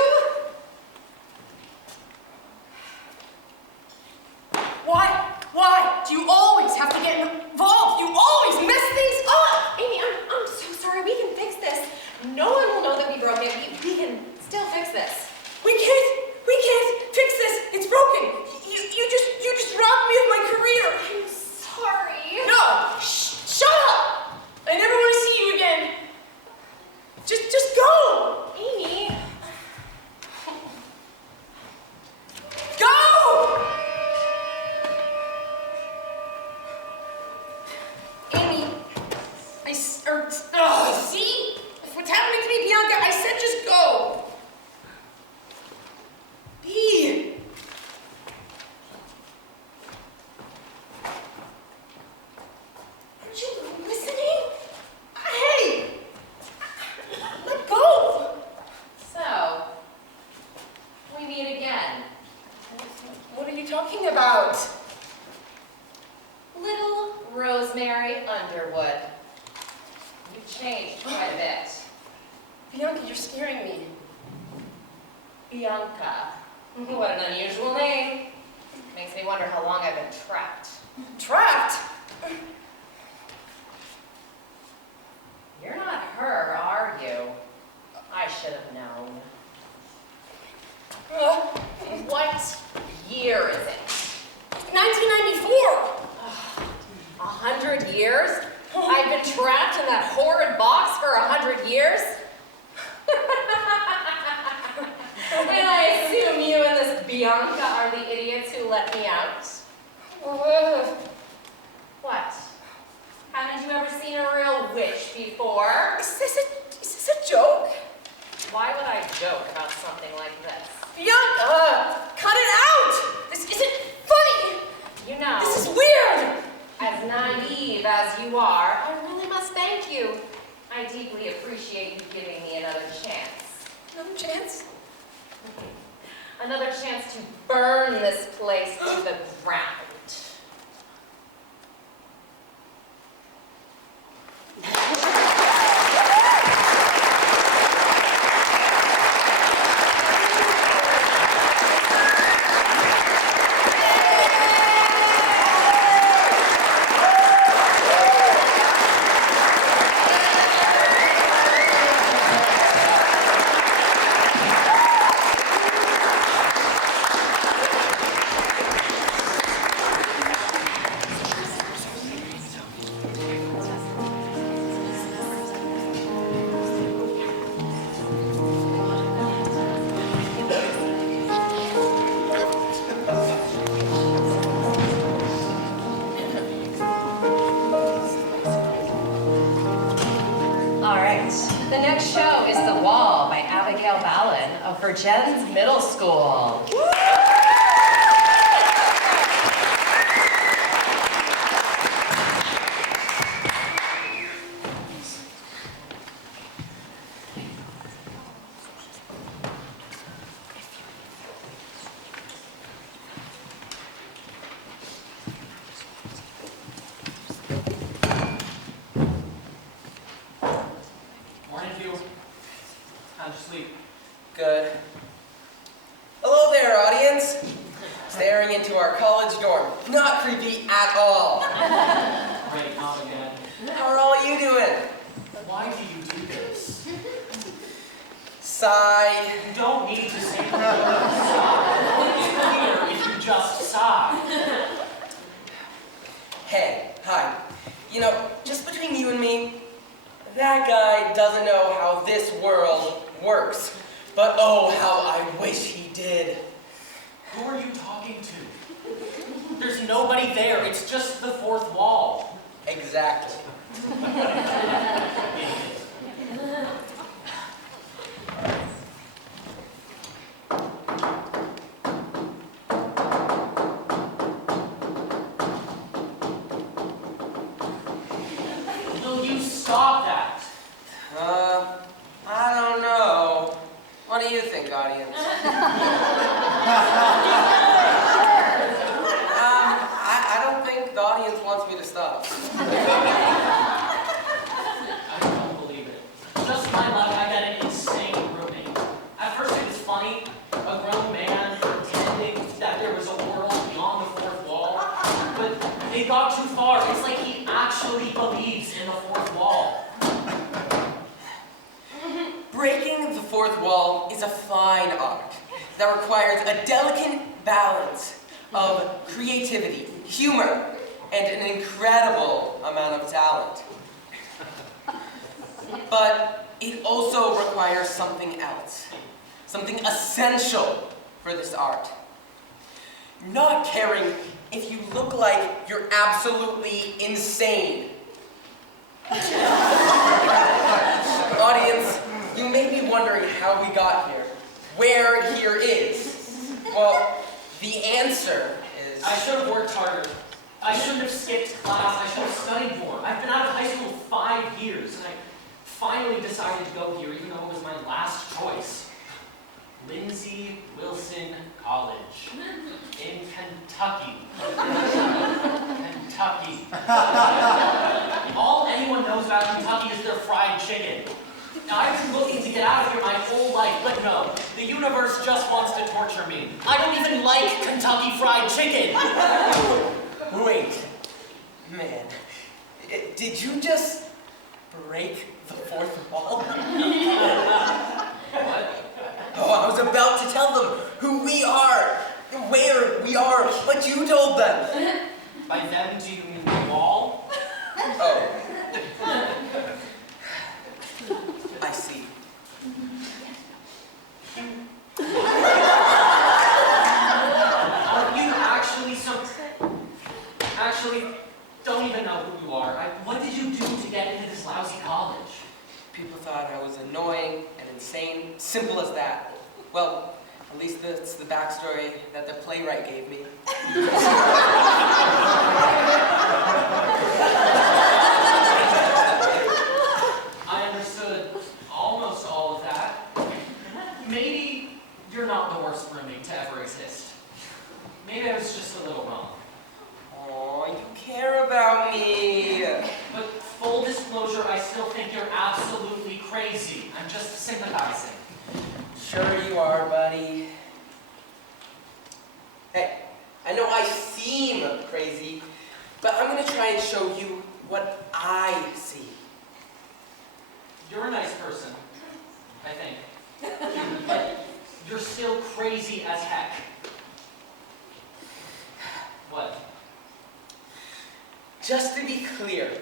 Why? Do you always have to get involved? You always mess things up! Amy, I'm so sorry. We can fix this. No one will know that we broke it. We can still fix this. We can't fix this. It's broken. You just robbed me of my career. I'm sorry. No! Shut up! I never want to see you again. Just go! Amy. Go! Amy, see? What's happening to me, Bianca? I said just go. B. Aren't you listening? Hey! Let go! So, we meet again. What are you talking about? Little Rosemary Underwood. You've changed quite a bit. Bianca, you're scaring me. Bianca. What an unusual name. Makes me wonder how long I've been trapped. Trapped? You're not her, are you? I should have known. What year is it? 1994! 100 years? I've been trapped in that horrid box for 100 years? And I assume you and this Bianca are the idiots who let me out? What? Haven't you ever seen a real witch before? Is this a joke? Why would I joke about something like this? Bianca! Cut it out! This isn't funny! You know, This is weird! as naive as you are, I really must thank you. I deeply appreciate you giving me another chance. Another chance? Another chance to burn this place to the ground. The next show is The Wall by Abigail Ballin of Virgins Middle School. How'd you sleep? Good. Hello there, audience. Staring into our college dorm. Not creepy at all. Great, not again. How are all you doing? Why do you do this? Sigh. You don't need to say the word sigh. It's clear if you just sigh. Hey, hi. You know, just between you and me, that guy doesn't know how this world works. But oh, how I wish he did. Who are you talking to? There's nobody there. It's just the fourth wall. Exactly. Will you stop that? I don't know. What do you think, audience? I don't think the audience wants me to stop. I don't believe it. Just my luck, I got an insane roommate. At first it was funny, a grown man pretending that there was a world beyond the fourth wall. But it got too far. It's like he actually believes in the fourth wall. Breaking the fourth wall is a fine art that requires a delicate balance of creativity, humor, and an incredible amount of talent. But it also requires something else, something essential for this art. Not caring if you look like you're absolutely insane. Audience, you may be wondering how we got here, where here is. Well, the answer is... I should have worked harder. I shouldn't have skipped class. I should have studied more. I've been out of high school 5 years, and I finally decided to go here, even though it was my last choice. Lindsay Wilson College in Kentucky. Kentucky. All anyone knows about Kentucky is their fried chicken. Now, I've been looking to get out of here my whole life, but no, the universe just wants to torture me. I don't even like Kentucky Fried Chicken. Wait, man, did you just break the fourth wall? What? Oh, I was about to tell them who we are, where we are, but you told them. By them, do you mean the wall? Oh. I see. Are you actually actually don't even know who you are? What did you do to get into this lousy college? People thought I was annoying and insane. Simple as that. Well, at least that's the backstory that the playwright gave me. I understood almost all of that. Maybe you're not the worst roommate to ever exist. Maybe I was just a little wrong. Aw, you care about me. But full disclosure, I still think you're absolutely crazy. I'm just sympathizing. Sure you are, buddy. Hey, I know I seem crazy, but I'm gonna try and show you what I see. You're a nice person, I think. But you're still crazy as heck. What? Just to be clear,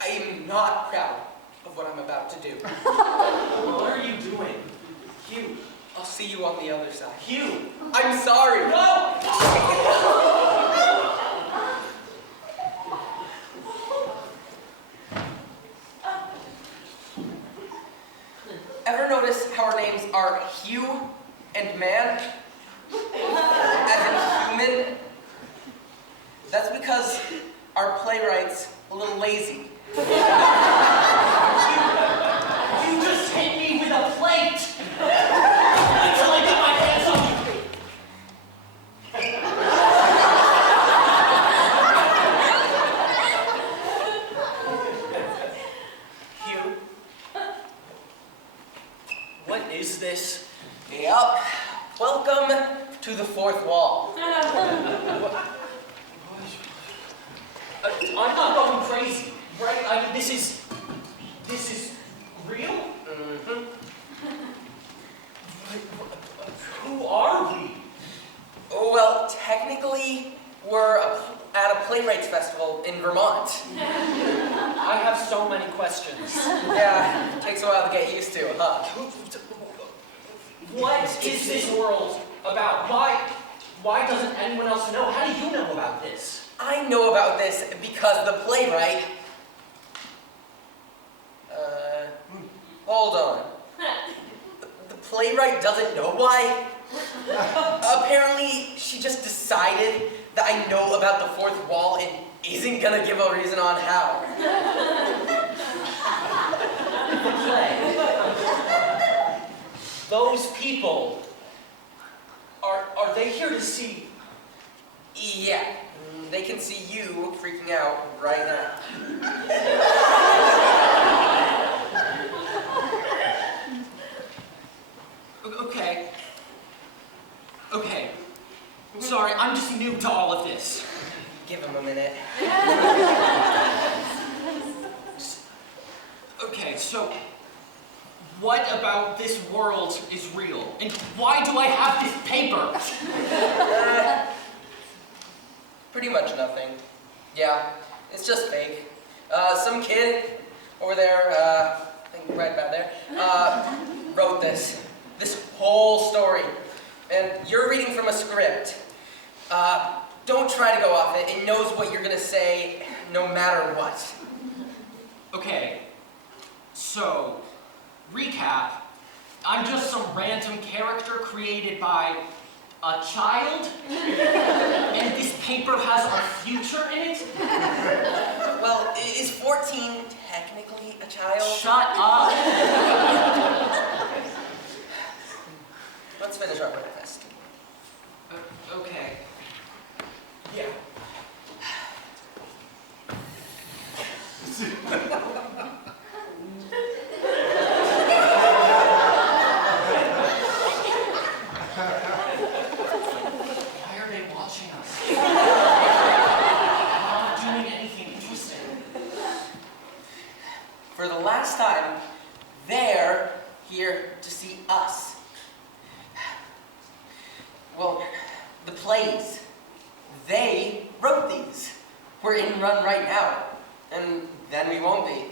I am not proud of what I'm about to do. What are you doing? Hugh, I'll see you on the other side. Hugh! I'm sorry. No! Ever notice how our names are Hugh and Man? As in human? That's because our playwright's a little lazy. You just hit me with a plate! Until I get my hands on you! Hugh, what is this? Yup. Welcome to the fourth wall. I'm not going crazy, right? I mean, this is real? Mm-hmm. Who are we? Oh, well, technically, we're at a playwrights festival in Vermont. I have so many questions. Yeah, takes a while to get used to, huh? What is this world about? Why doesn't anyone else know? How do you know about this? I know about this because the playwright... hold on. The playwright doesn't know why? Apparently, she just decided that I know about the fourth wall and isn't gonna give a reason on how. The play. Those people, are they here to see? Yeah, they can see you freaking out right now. Okay. Sorry, I'm just new to all of this. Give him a minute. Okay, so what about this world is real? And why do I have this paper? Pretty much nothing. Yeah, it's just fake. Some kid over there, I think right about there, wrote this whole story. And you're reading from a script. Don't try to go off it. It knows what you're gonna say no matter what. Okay, so, recap. I'm just some random character created by a child, and this paper has our future in it? Well, is 14 technically a child? Shut up! Let's finish our breakfast. Okay. Yeah. Why are they watching us? We're not doing anything interesting. For the last time, they're here to see us. Well, the plays, they wrote these. We're in run right now, and then we won't be.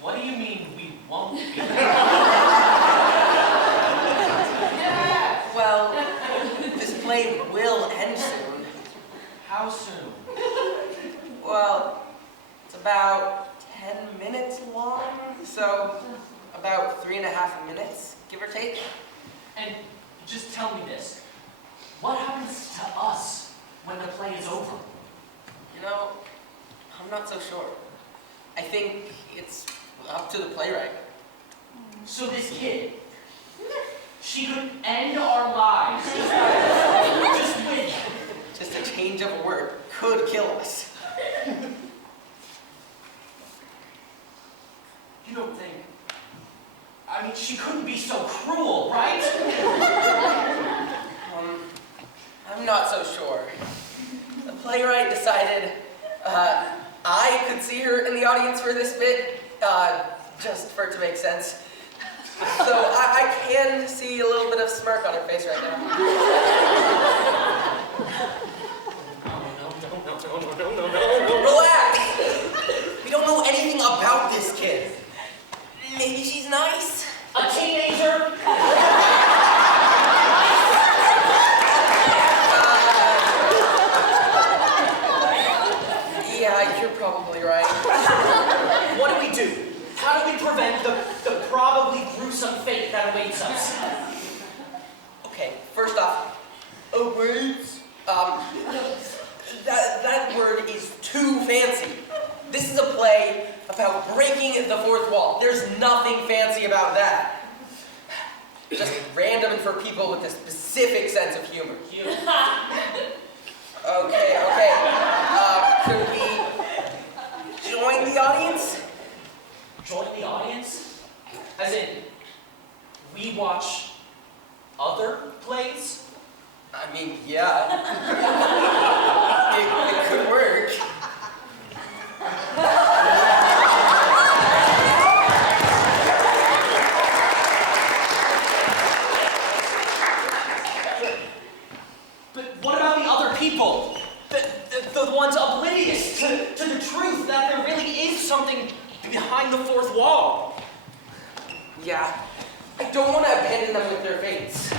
What do you mean we won't be? Well, this play will end soon. How soon? Well, it's about 10 minutes long, so about 3.5 minutes, give or take. And just tell me this. What happens to us when the play is over? You know, I'm not so sure. I think it's up to the playwright. So this kid, she could end our lives. Just with Just a change of a word could kill us. You don't think? I mean, she couldn't be so cruel, right? I'm not so sure. The playwright decided I could see her in the audience for this bit, just for it to make sense. So I can see a little bit of smirk on her face right now. No. Relax! We don't know anything about this kid. Maybe she's nice? A teenager? Yeah, you're probably right. What do we do? How do we prevent the probably gruesome fate that awaits us? Okay, first off, words. That word is too fancy. This is a play about breaking the fourth wall. There's nothing fancy about that. Just random and for people with a specific sense of humor. Okay. It could work. But what about the other people? The ones oblivious to the truth that there really is something behind the fourth wall. Yeah, I don't want to abandon them with their fates.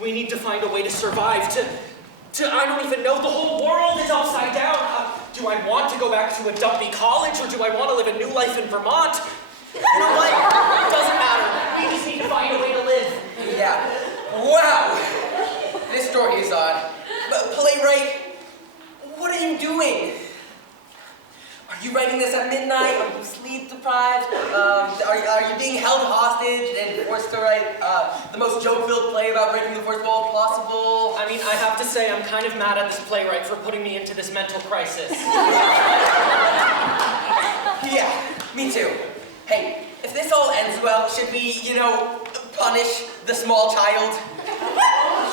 We need to find a way to survive, I don't even know, the whole world is upside down. Do I want to go back to a dumpy college, or do I want to live a new life in Vermont? You know what? It doesn't matter. We just need to find a way to live. Yeah. Wow! This story is odd. But playwright, what are you doing? Are you writing this at midnight? Are you sleep deprived? Are you being held hostage and forced to write the most joke-filled play about breaking the fourth wall possible? I mean, I have to say, I'm kind of mad at this playwright for putting me into this mental crisis. Yeah, me too. Hey, if this all ends well, should we, punish the small child?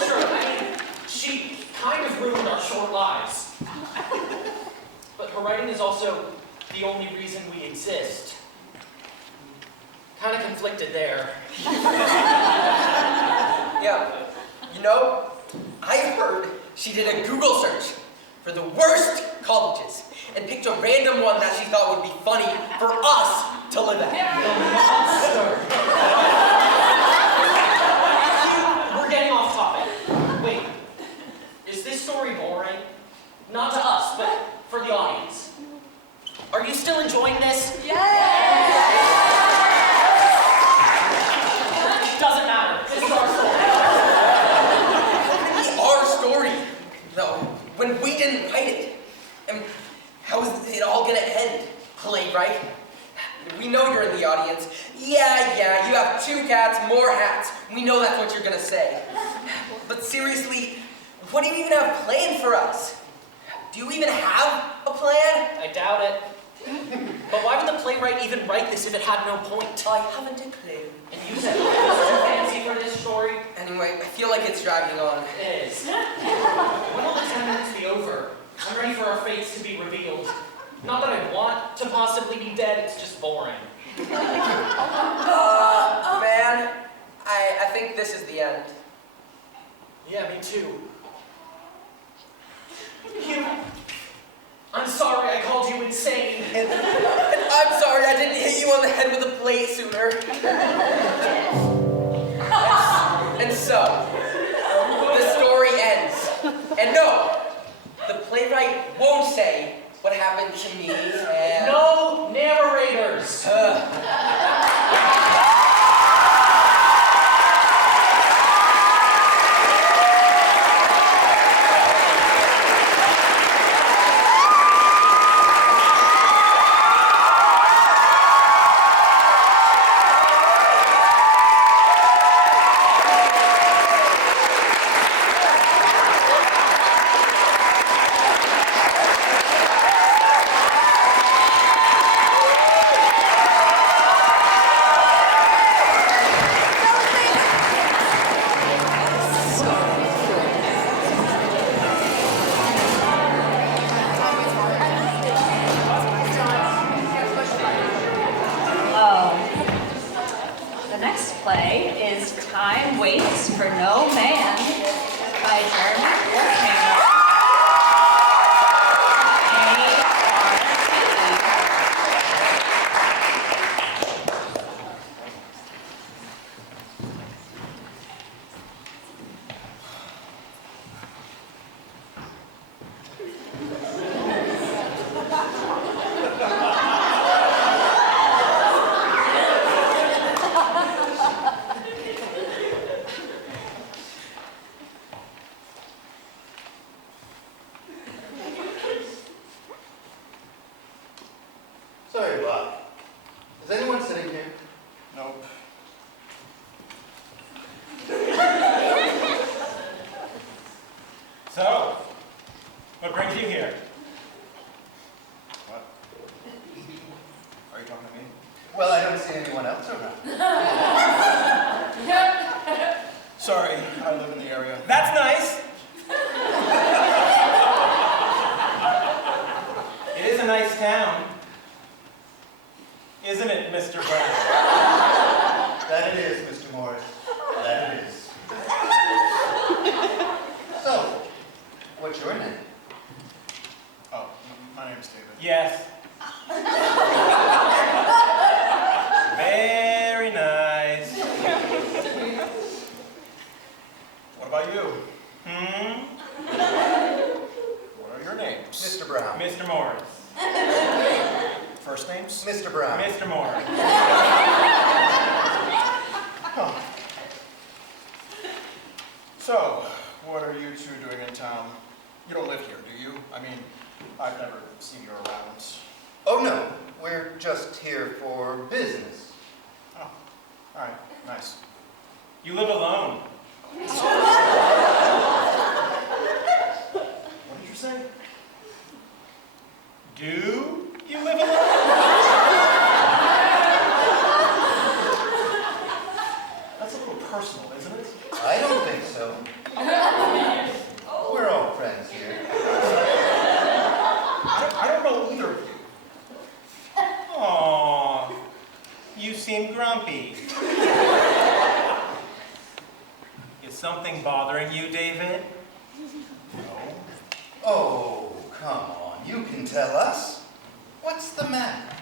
Sure, I mean, she kind of ruined our short lives. But her writing is also the only reason we exist. Kind of conflicted there. Yeah, I heard she did a Google search for the worst colleges and picked a random one that she thought would be funny for us to live at. We're getting off topic. Wait, is this story boring? Not to us, but for the audience. Are you still enjoying this? Doesn't matter. This is our story. It's our story, though, when we didn't write it. And how is it all gonna end, playwright? We know you're in the audience. Yeah, you have 2 cats, more hats. We know that's what you're gonna say. But seriously, what do you even have planned for us? Do you even have a plan? I doubt it. But why would the playwright even write this if it had no point? I haven't a clue. And you said it was too fancy for this story? Anyway, I feel like it's dragging on. It is. When will the 10 minutes be over? I'm ready for our fates to be revealed. Not that I want to possibly be dead, it's just boring. Man, I think this is the end. Yeah, me too. I'm sorry I called you insane. And I'm sorry I didn't hit you on the head with a plate sooner. And so, the story ends. And no, the playwright won't say what happened to me and... No narrators! The next play is Time Waits for No Man by Jeremy Warhammer. Sorry, Bob. Is anyone sitting here? Nope. So, what brings you here? What? Are you talking to me? Well, I don't see anyone else around. Sorry, I live in the area. That's nice. town. Isn't it, Mr. Brown? That it is, Mr. Morris. That it is. So, what's your name? Oh, my name's David. Yes. Very nice. What about you? Hmm? What are your names? Mr. Brown. Mr. Morris. First names? Mr. Brown. Mr. Morris. Huh. So, what are you two doing in town? You don't live here, do you? I mean, I've never seen you around. Oh, no. We're just here for business. Oh, all right, nice. You live alone. What did you say? Do you live alone? That's a little personal, isn't it? I don't think so. We're all friends here. I don't know either of you. Aww, you seem grumpy. Is something bothering you, David? No. Oh, come on. You can tell us. What's the matter?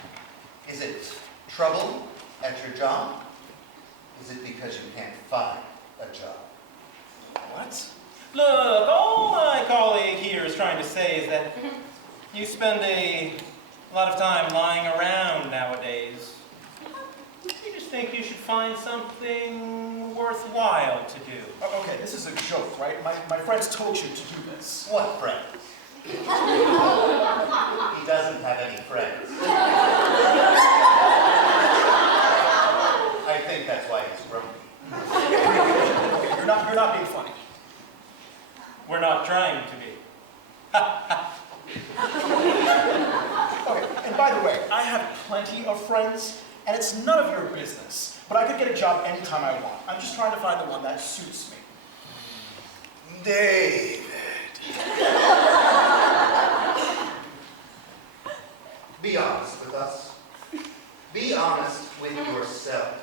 Is it trouble at your job? Is it because you can't find a job? What? Look, all my colleague here is trying to say is that you spend a lot of time lying around nowadays. You just think you should find something worthwhile to do. Oh, okay, this is a joke, right? My friends told you to do this. What friends? He doesn't have any friends. I think that's why he's grumpy. Okay, you're not being funny. We're not trying to be. Okay, and by the way, I have plenty of friends, and it's none of your business. But I could get a job anytime I want. I'm just trying to find the one that suits me. David. Be honest with us. Be honest with yourself.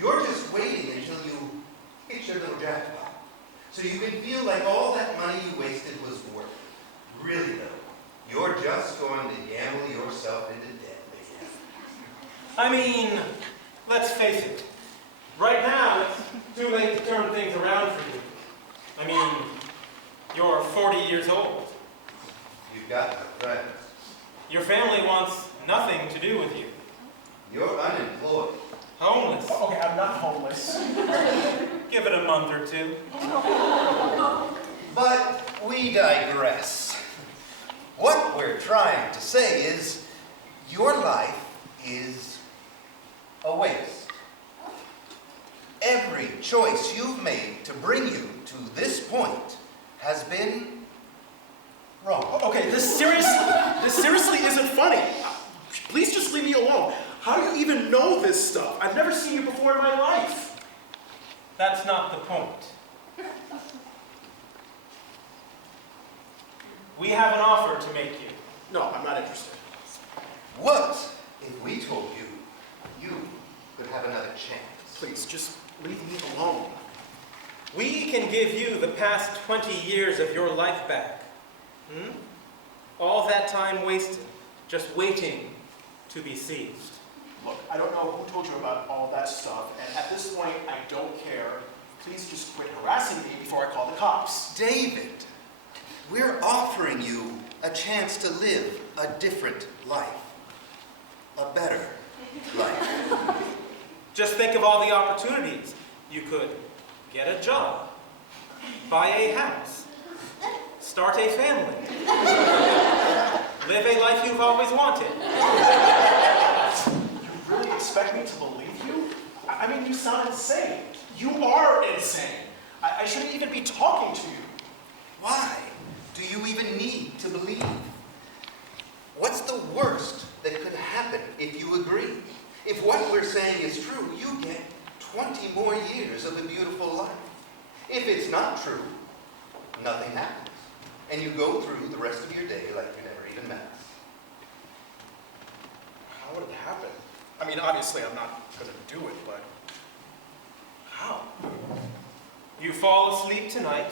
You're just waiting until you hit your little jackpot, so you can feel like all that money you wasted was worth it. Really though, you're just going to gamble yourself into debt again. I mean, let's face it. Right now, it's too late to turn things around for you. I mean, you're 40 years old. You've got no friends. Your family wants nothing to do with you. You're unemployed. Homeless. Okay, I'm not homeless. Give it a month or two. But we digress. What we're trying to say is, your life is a waste. Every choice you've made to bring you to this point has been wrong. Okay, this seriously isn't funny. Please just leave me alone. How do you even know this stuff? I've never seen you before in my life. That's not the point. We have an offer to make you. No, I'm not interested. What if we told you you could have another chance? Please, just leave me alone. We can give you the past 20 years of your life back. All that time wasted, just waiting to be seized. Look, I don't know who told you about all that stuff, and at this point, I don't care. Please just quit harassing me before I call the cops. David, we're offering you a chance to live a different life. A better life. Just think of all the opportunities. You could get a job, buy a house, start a family, live a life you've always wanted. You really expect me to believe you? I mean, you sound insane. You are insane. I shouldn't even be talking to you. Why do you even need to believe? What's the worst that could happen if you agree? If what we're saying is true, you get 20 more years of a beautiful life. If it's not true, nothing happens. And you go through the rest of your day like you never even met us. how would it happen? I mean, obviously I'm not going to do it, but how? You fall asleep tonight.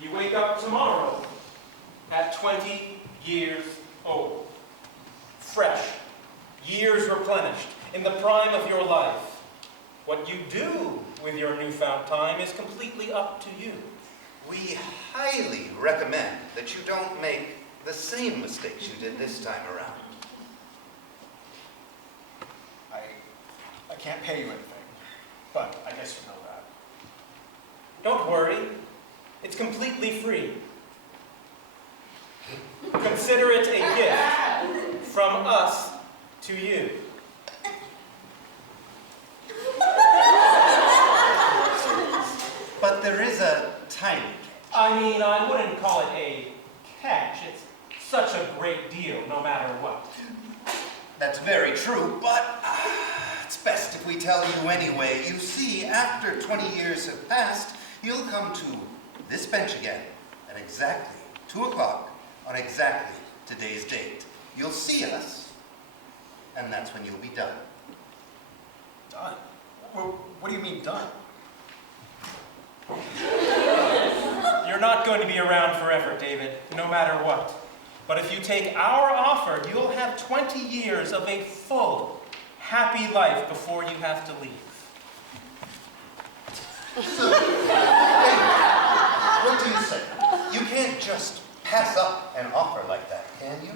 You wake up tomorrow at 20 years old. Fresh, years replenished, in the prime of your life. What you do with your newfound time is completely up to you. We highly recommend that you don't make the same mistakes you did this time around. I can't pay you anything, but I guess you know that. Don't worry, it's completely free. Consider it a gift from us to you. But there is a tiny catch. I mean, I wouldn't call it a catch. It's such a great deal, no matter what. That's very true, but it's best if we tell you anyway. You see, after 20 years have passed, you'll come to this bench again at exactly 2 o'clock on exactly today's date. You'll see us, and that's when you'll be done. Done? Well, what do you mean done? You're not going to be around forever, David, no matter what. But if you take our offer, you'll have 20 years of a full, happy life before you have to leave. So, what do you say? You can't just pass up an offer like that, can you?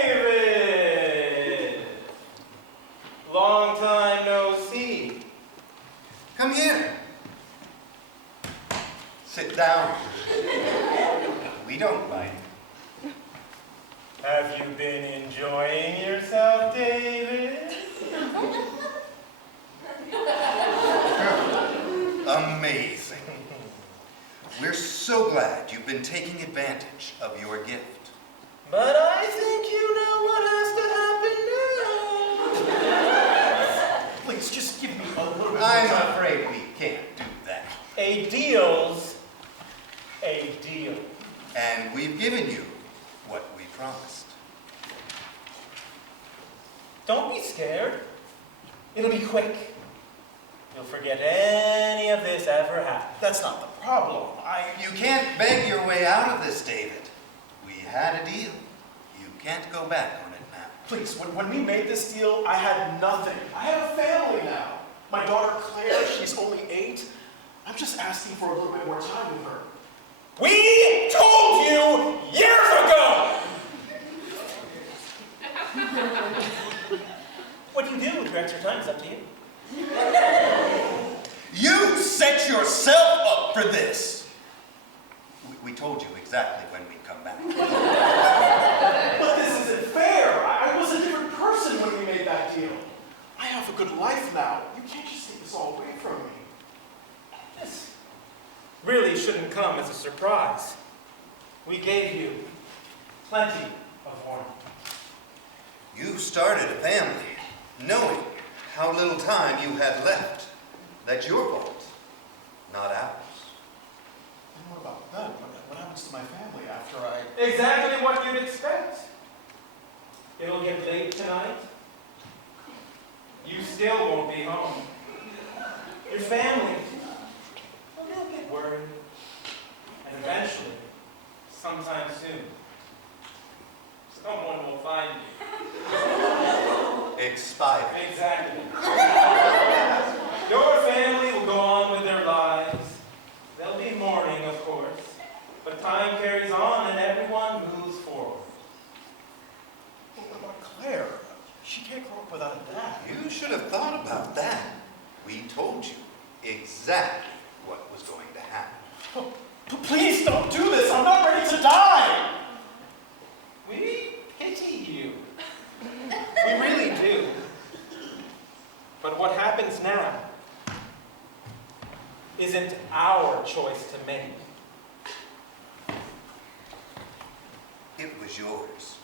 David! Long time no see. Come here. Sit down. We don't mind. Have you been enjoying yourself, David? Amazing. We're so glad you've been taking advantage of your gift. But I think you know what has to happen now. Please, just give me a little bit I'm more time. afraid we can't do that. A deal's a deal. And we've given you what we promised. Don't be scared. It'll be quick. You'll forget any of this ever happened. That's not the problem. You can't beg your way out of this, David. We had a deal. You can't go back on it now. Please, when we made this deal, I had nothing. I have a family now. My daughter Claire, she's only 8. I'm just asking for a little bit more time with her. We told you years ago! What do you do with your extra time is up to you. You set yourself up for this! We told you exactly when we'd come back. But this isn't fair. I was a different person when we made that deal. I have a good life now. You can't just take this all away from me. This really shouldn't come as a surprise. We gave you plenty of warning. You started a family, knowing how little time you had left. That's your fault, not ours. And what about them? What happens to my family after I... Exactly what you'd expect. It'll get late tonight. You still won't be home. Your family, well, they'll get worried. And eventually, sometime soon, someone will find you. Expired. Exactly. Your family will go on with their lives. There'll be mourning, of course, but time carries on and everyone moves forward. Well, what about Claire? She can't grow up without a dad. You should have thought about that. We told you exactly what was going to happen. Oh, please don't do this. I'm not ready to die. We pity you. We really do. But what happens now isn't our choice to make. It was yours.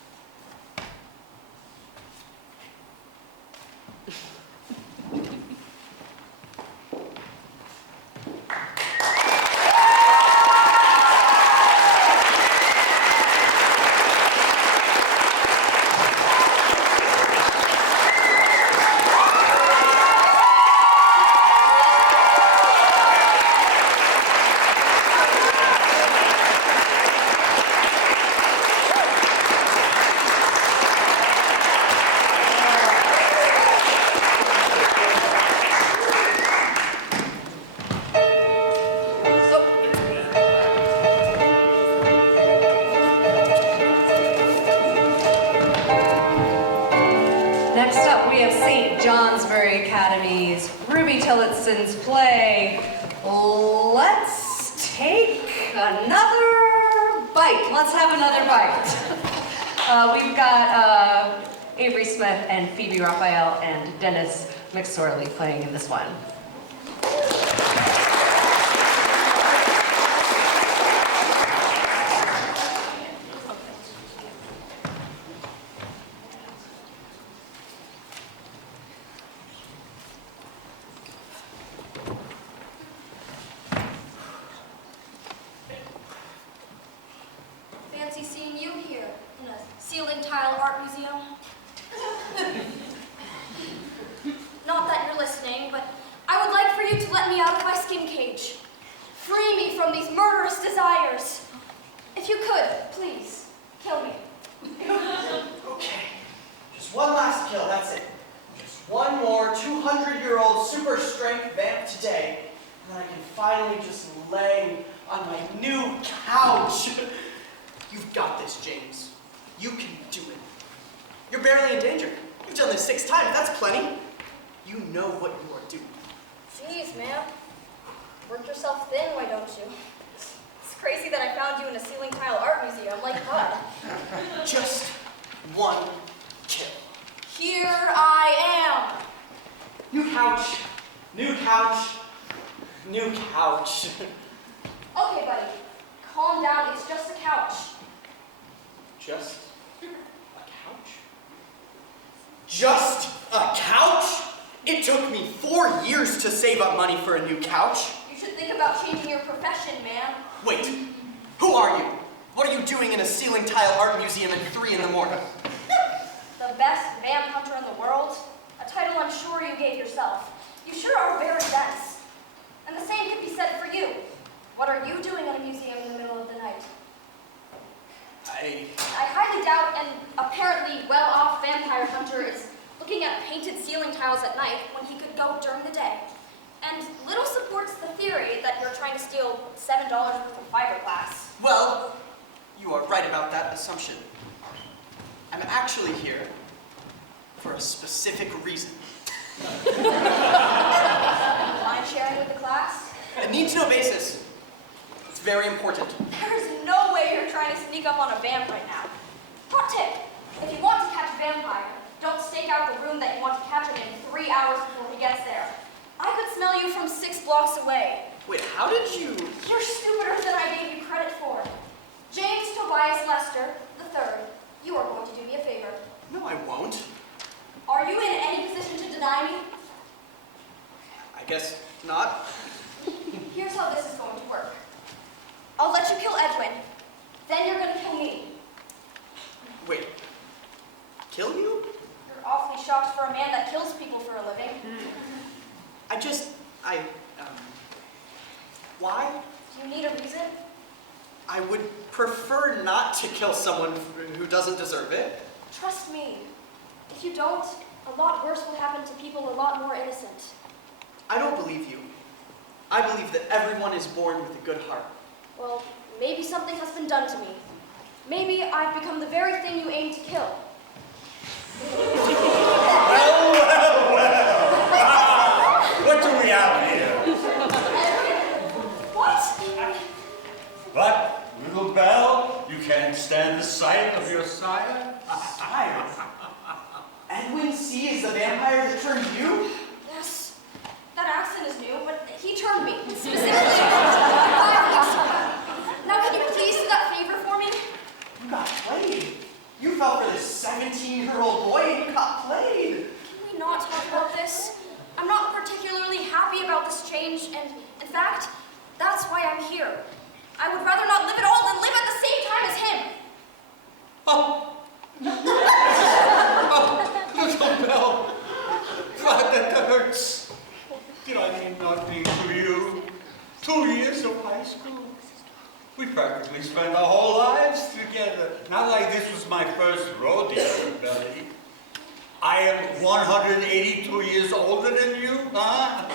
Next up, we have St. Johnsbury Academy's Ruby Tillotson's play, Let's Take Another Bite. Let's have another bite. We've got Avery Smith and Phoebe Raphael and Dennis McSorley playing in this one. Fancy seeing you here in a ceiling tile art museum. Not that you're listening, but I would like for you to let me out of my skin cage. Free me from these murderous desires. If you could, please, kill me. Okay, just one last kill, that's it. Just one more 200-year-old super strength vamp today, and then I can finally just lay on my new couch. You've got this, James. You can do it. You're barely in danger. You've done this 6 times, that's plenty. You know what you are doing. Jeez, ma'am. Work yourself thin, why don't you? It's crazy that I found you in a ceiling tile art museum like mud. Just one kill. Here I am. New couch, new couch, new couch. Okay, buddy. Calm down, it's just a couch. Just a couch? Just a couch? It took me 4 years to save up money for a new couch. You should think about changing your profession, man. Wait, who are you? What are you doing in a ceiling tile art museum at 3 in the morning? The best vamp hunter in the world? A title I'm sure you gave yourself. You sure are very dense. And the same could be said for you. What are you doing in a museum in the middle of the night? I highly doubt an apparently well-off vampire hunter is looking at painted ceiling tiles at night when he could go during the day. And little supports the theory that you're trying to steal $7 worth of fiberglass. Well, you are right about that assumption. I'm actually here for a specific reason. Mind sharing with the class? A need-to-know basis. It's very important. There is no way you're trying to sneak up on a vamp right now. Hot tip, if you want to catch a vampire, don't stake out the room that you want to catch him in 3 hours before he gets there. I could smell you from 6 blocks away. Wait, how did you... You're stupider than I gave you credit for. James Tobias Lester III, you are going to do me a favor. No, I won't. Are you in any position to deny me? I guess not. Here's how this is going to work. I'll let you kill Edwin. Then you're going to kill me. Wait. Kill you? You're awfully shocked for a man that kills people for a living. Why? Do you need a reason? I would prefer not to kill someone who doesn't deserve it. Trust me. If you don't, a lot worse will happen to people a lot more innocent. I don't believe you. I believe that everyone is born with a good heart. Well, maybe something has been done to me. Maybe I've become the very thing you aim to kill. What do we have here? What? What? Little Belle, you can't stand the sight of your sire? Sire? Edwin C. is the vampire that turned you? Yes. That accent is new, but he turned me. Specifically 2 years of high school. We practically spent our whole lives together. Not like this was my first rodeo, Betty. I am 182 years older than you, huh?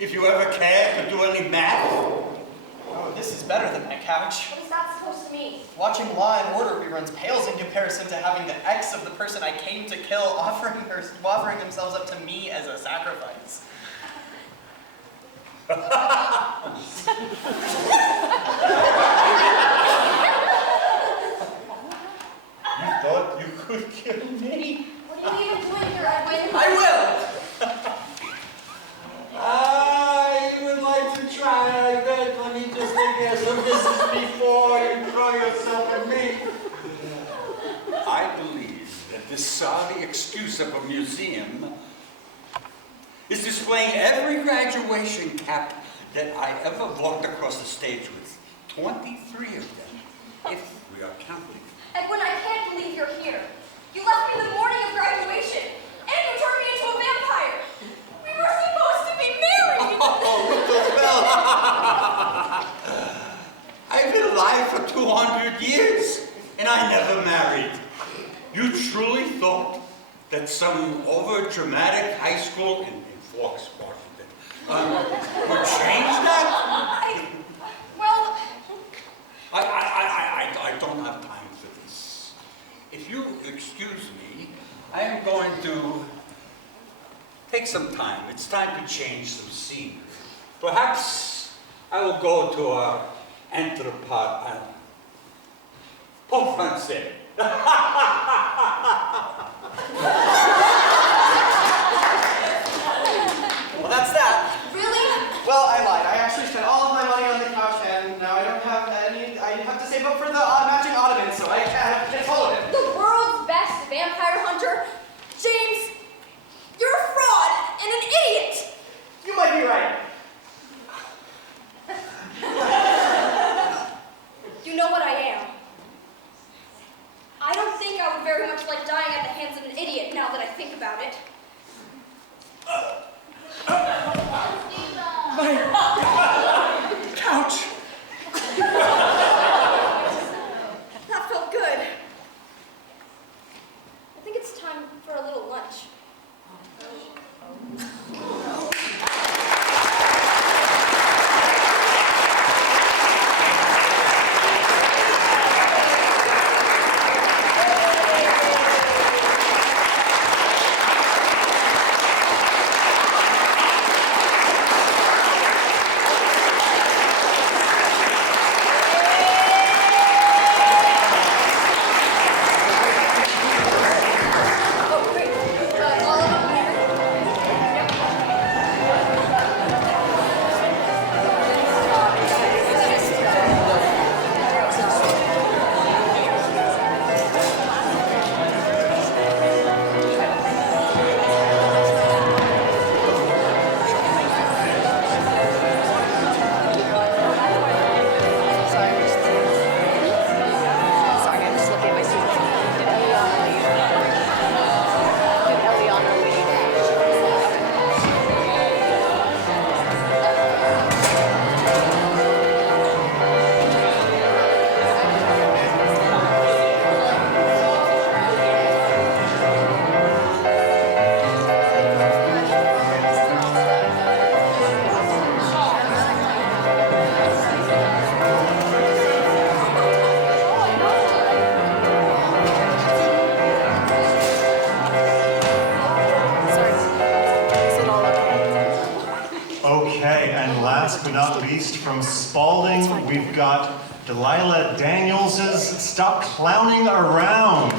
If you ever care to do any math. Oh, this is better than my couch. What is that supposed to mean? Watching Law and Order reruns pales in comparison to having the ex of the person I came to kill offering themselves up to me as a sacrifice. You thought you could kill me? What are you even doing here, Edwin? I will! You would like to try, I bet. Let me just take some distance before you throw yourself at me. I believe that this sorry excuse of a museum is displaying every graduation cap that I ever walked across the stage with. 23 of them, if we are counting. Edwin, I can't believe you're here. You left me the morning of graduation, and you turned me into a vampire. We were supposed to be married. Oh, little Bella! I've been alive for 200 years, and I never married. You truly thought that some over-dramatic high school in Forks, Washington, would change that? Well, I don't have time for this. If you excuse me, I am going to take some time. It's time to change some scenery. Perhaps I will go to our entrepot. Pour français. Well, that's that. really? Well, I lied. I actually spent all of my money on the couch, and now I don't have any. I have to save up for the matching ottoman, so I have to follow it. The world's best vampire hunter? James, you're a fraud and an idiot. You might be right. You know what I am. I don't think I would very much like dying at the hands of an idiot now that I think about it. My couch! That felt good. I think it's time for a little lunch. last but not least, from Spalding, we've got Delilah Daniels' Stop Clowning Around.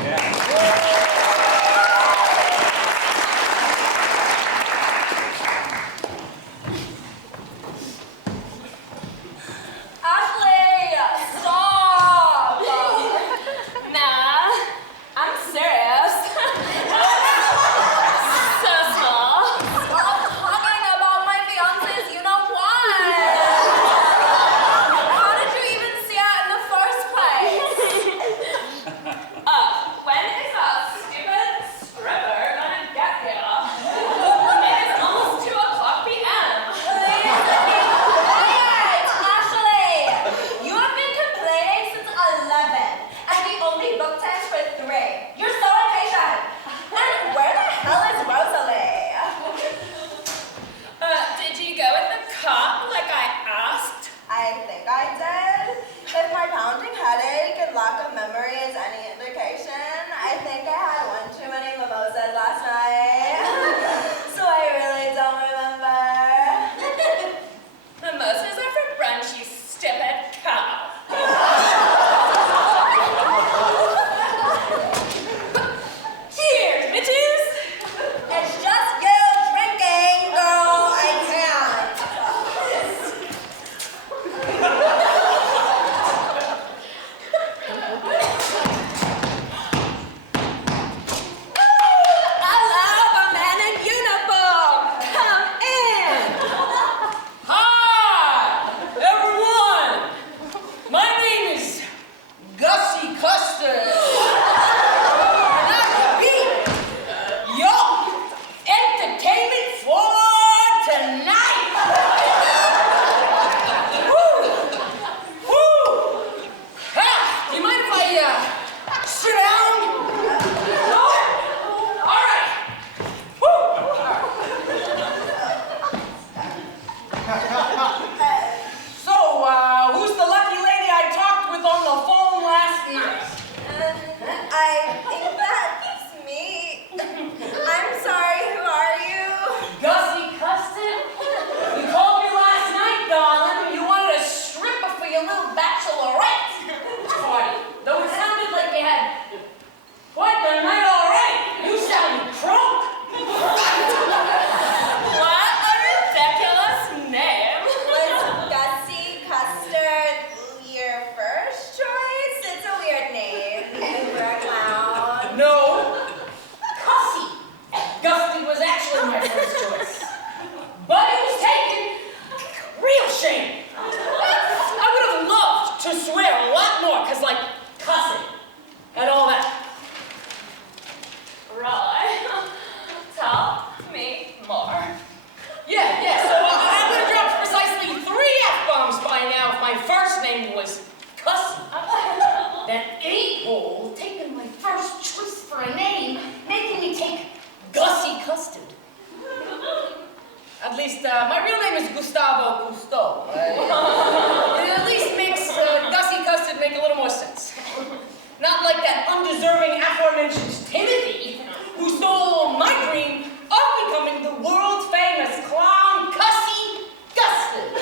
mentions Timothy, who stole my dream of becoming the world-famous clown Cussy Gustin.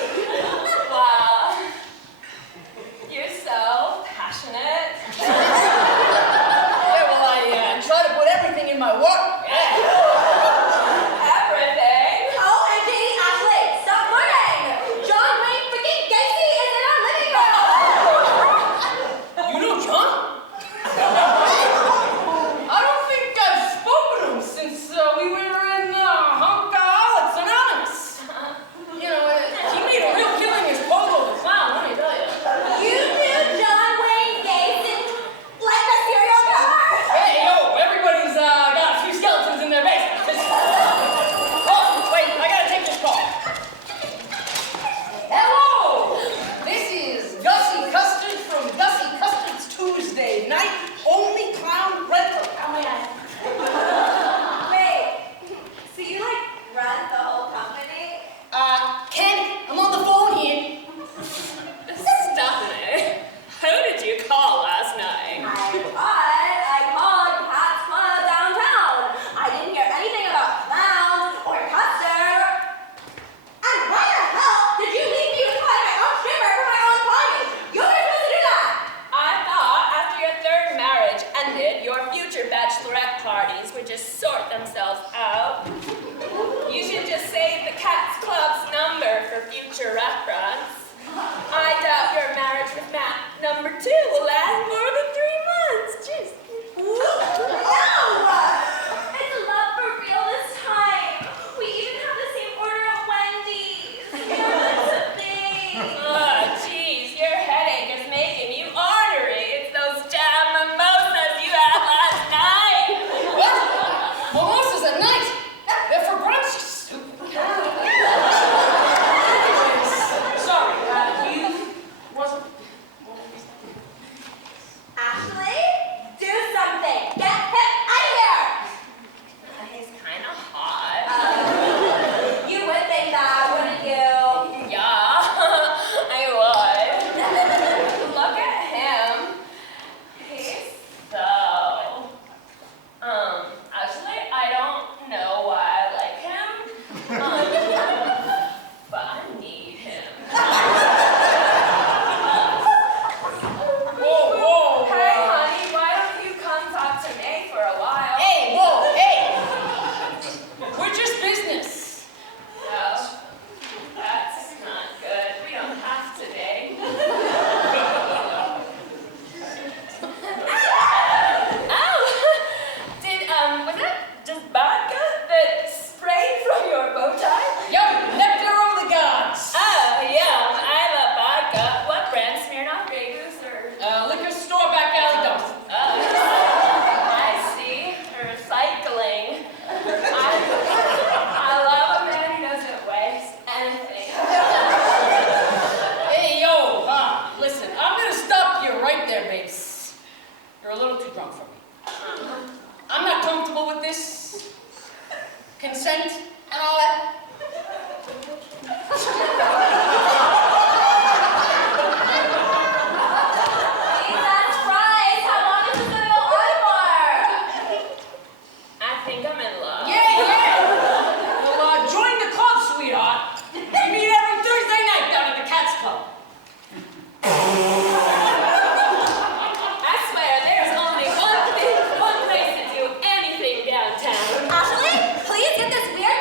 Wow. You're so passionate. Yeah, well, I try to put everything in my work. Everything. OMG, Ashley, stop flirting! John Wayne freaking Gacy is in our living room! You know John? I don't think I've spoken to him since we were in Alcoholics Anonymous. You know, he made a real killing as Pogo the Clown, let me tell you. You knew John Wayne Gacy like a serial killer? Hey, yo, everybody's got a few skeletons in their basement. Oh, wait, I gotta take this call. Hello! This is Gussie Custard from Gussie Custard's Tuesday night only clown rental. How may I? Wait, so you like run the whole company? Candy, I'm on the phone here. Stephanie, who did you call last night? I called Pat's Club downtown. I didn't hear anything about clowns or custard. And why the hell did you leave me to play my own stripper for my own party? You were supposed to do that. I thought after your third marriage ended, your future bachelorette parties would just sort themselves out. You should just save the Cats Club's number for future reference. I doubt your marriage with Matt number 2 will last more than 3 months. Jeez. No! It's love for real this time. We even have the same order at Wendy's. You're meant to be. Oh, jeez, your headache is making you ornery. It's those jam mimosas you had last night. What? Mimosas at night? They're for brunch, you stupid. Sorry, you wasn't... Ashley, do something. Get him out of here. He's kind of hot. You would think that, wouldn't you? Yeah, I would. Look at him. He's so... Actually, I don't know why I like him. But I need him. Whoa. Hey, honey, why don't you come talk to me for a while? Hey, whoa, hey! We're just business. Oh, that's not good. We don't have to date. Oh! Was that just vodka that sprayed from your bow tie? Yum, nectar of the gods. Oh, yum. I love vodka. What brand? Smirnoff Grey Goose or... Liquor store back alley dump. I see. Recycling. I love a man who doesn't waste anything. Hey, yo, listen, I'm gonna stop you right there, babes. You're a little too drunk for me. I'm not comfortable with this. Consent and all that. Jesus Christ, how long is this gonna go on for? I think I'm in love. Yeah. Well, join the club, sweetheart. We meet every Thursday night down at the Cats Club. I swear, there's only one place to do anything downtown. Ashley, please get this weird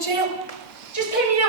jail? Just pay me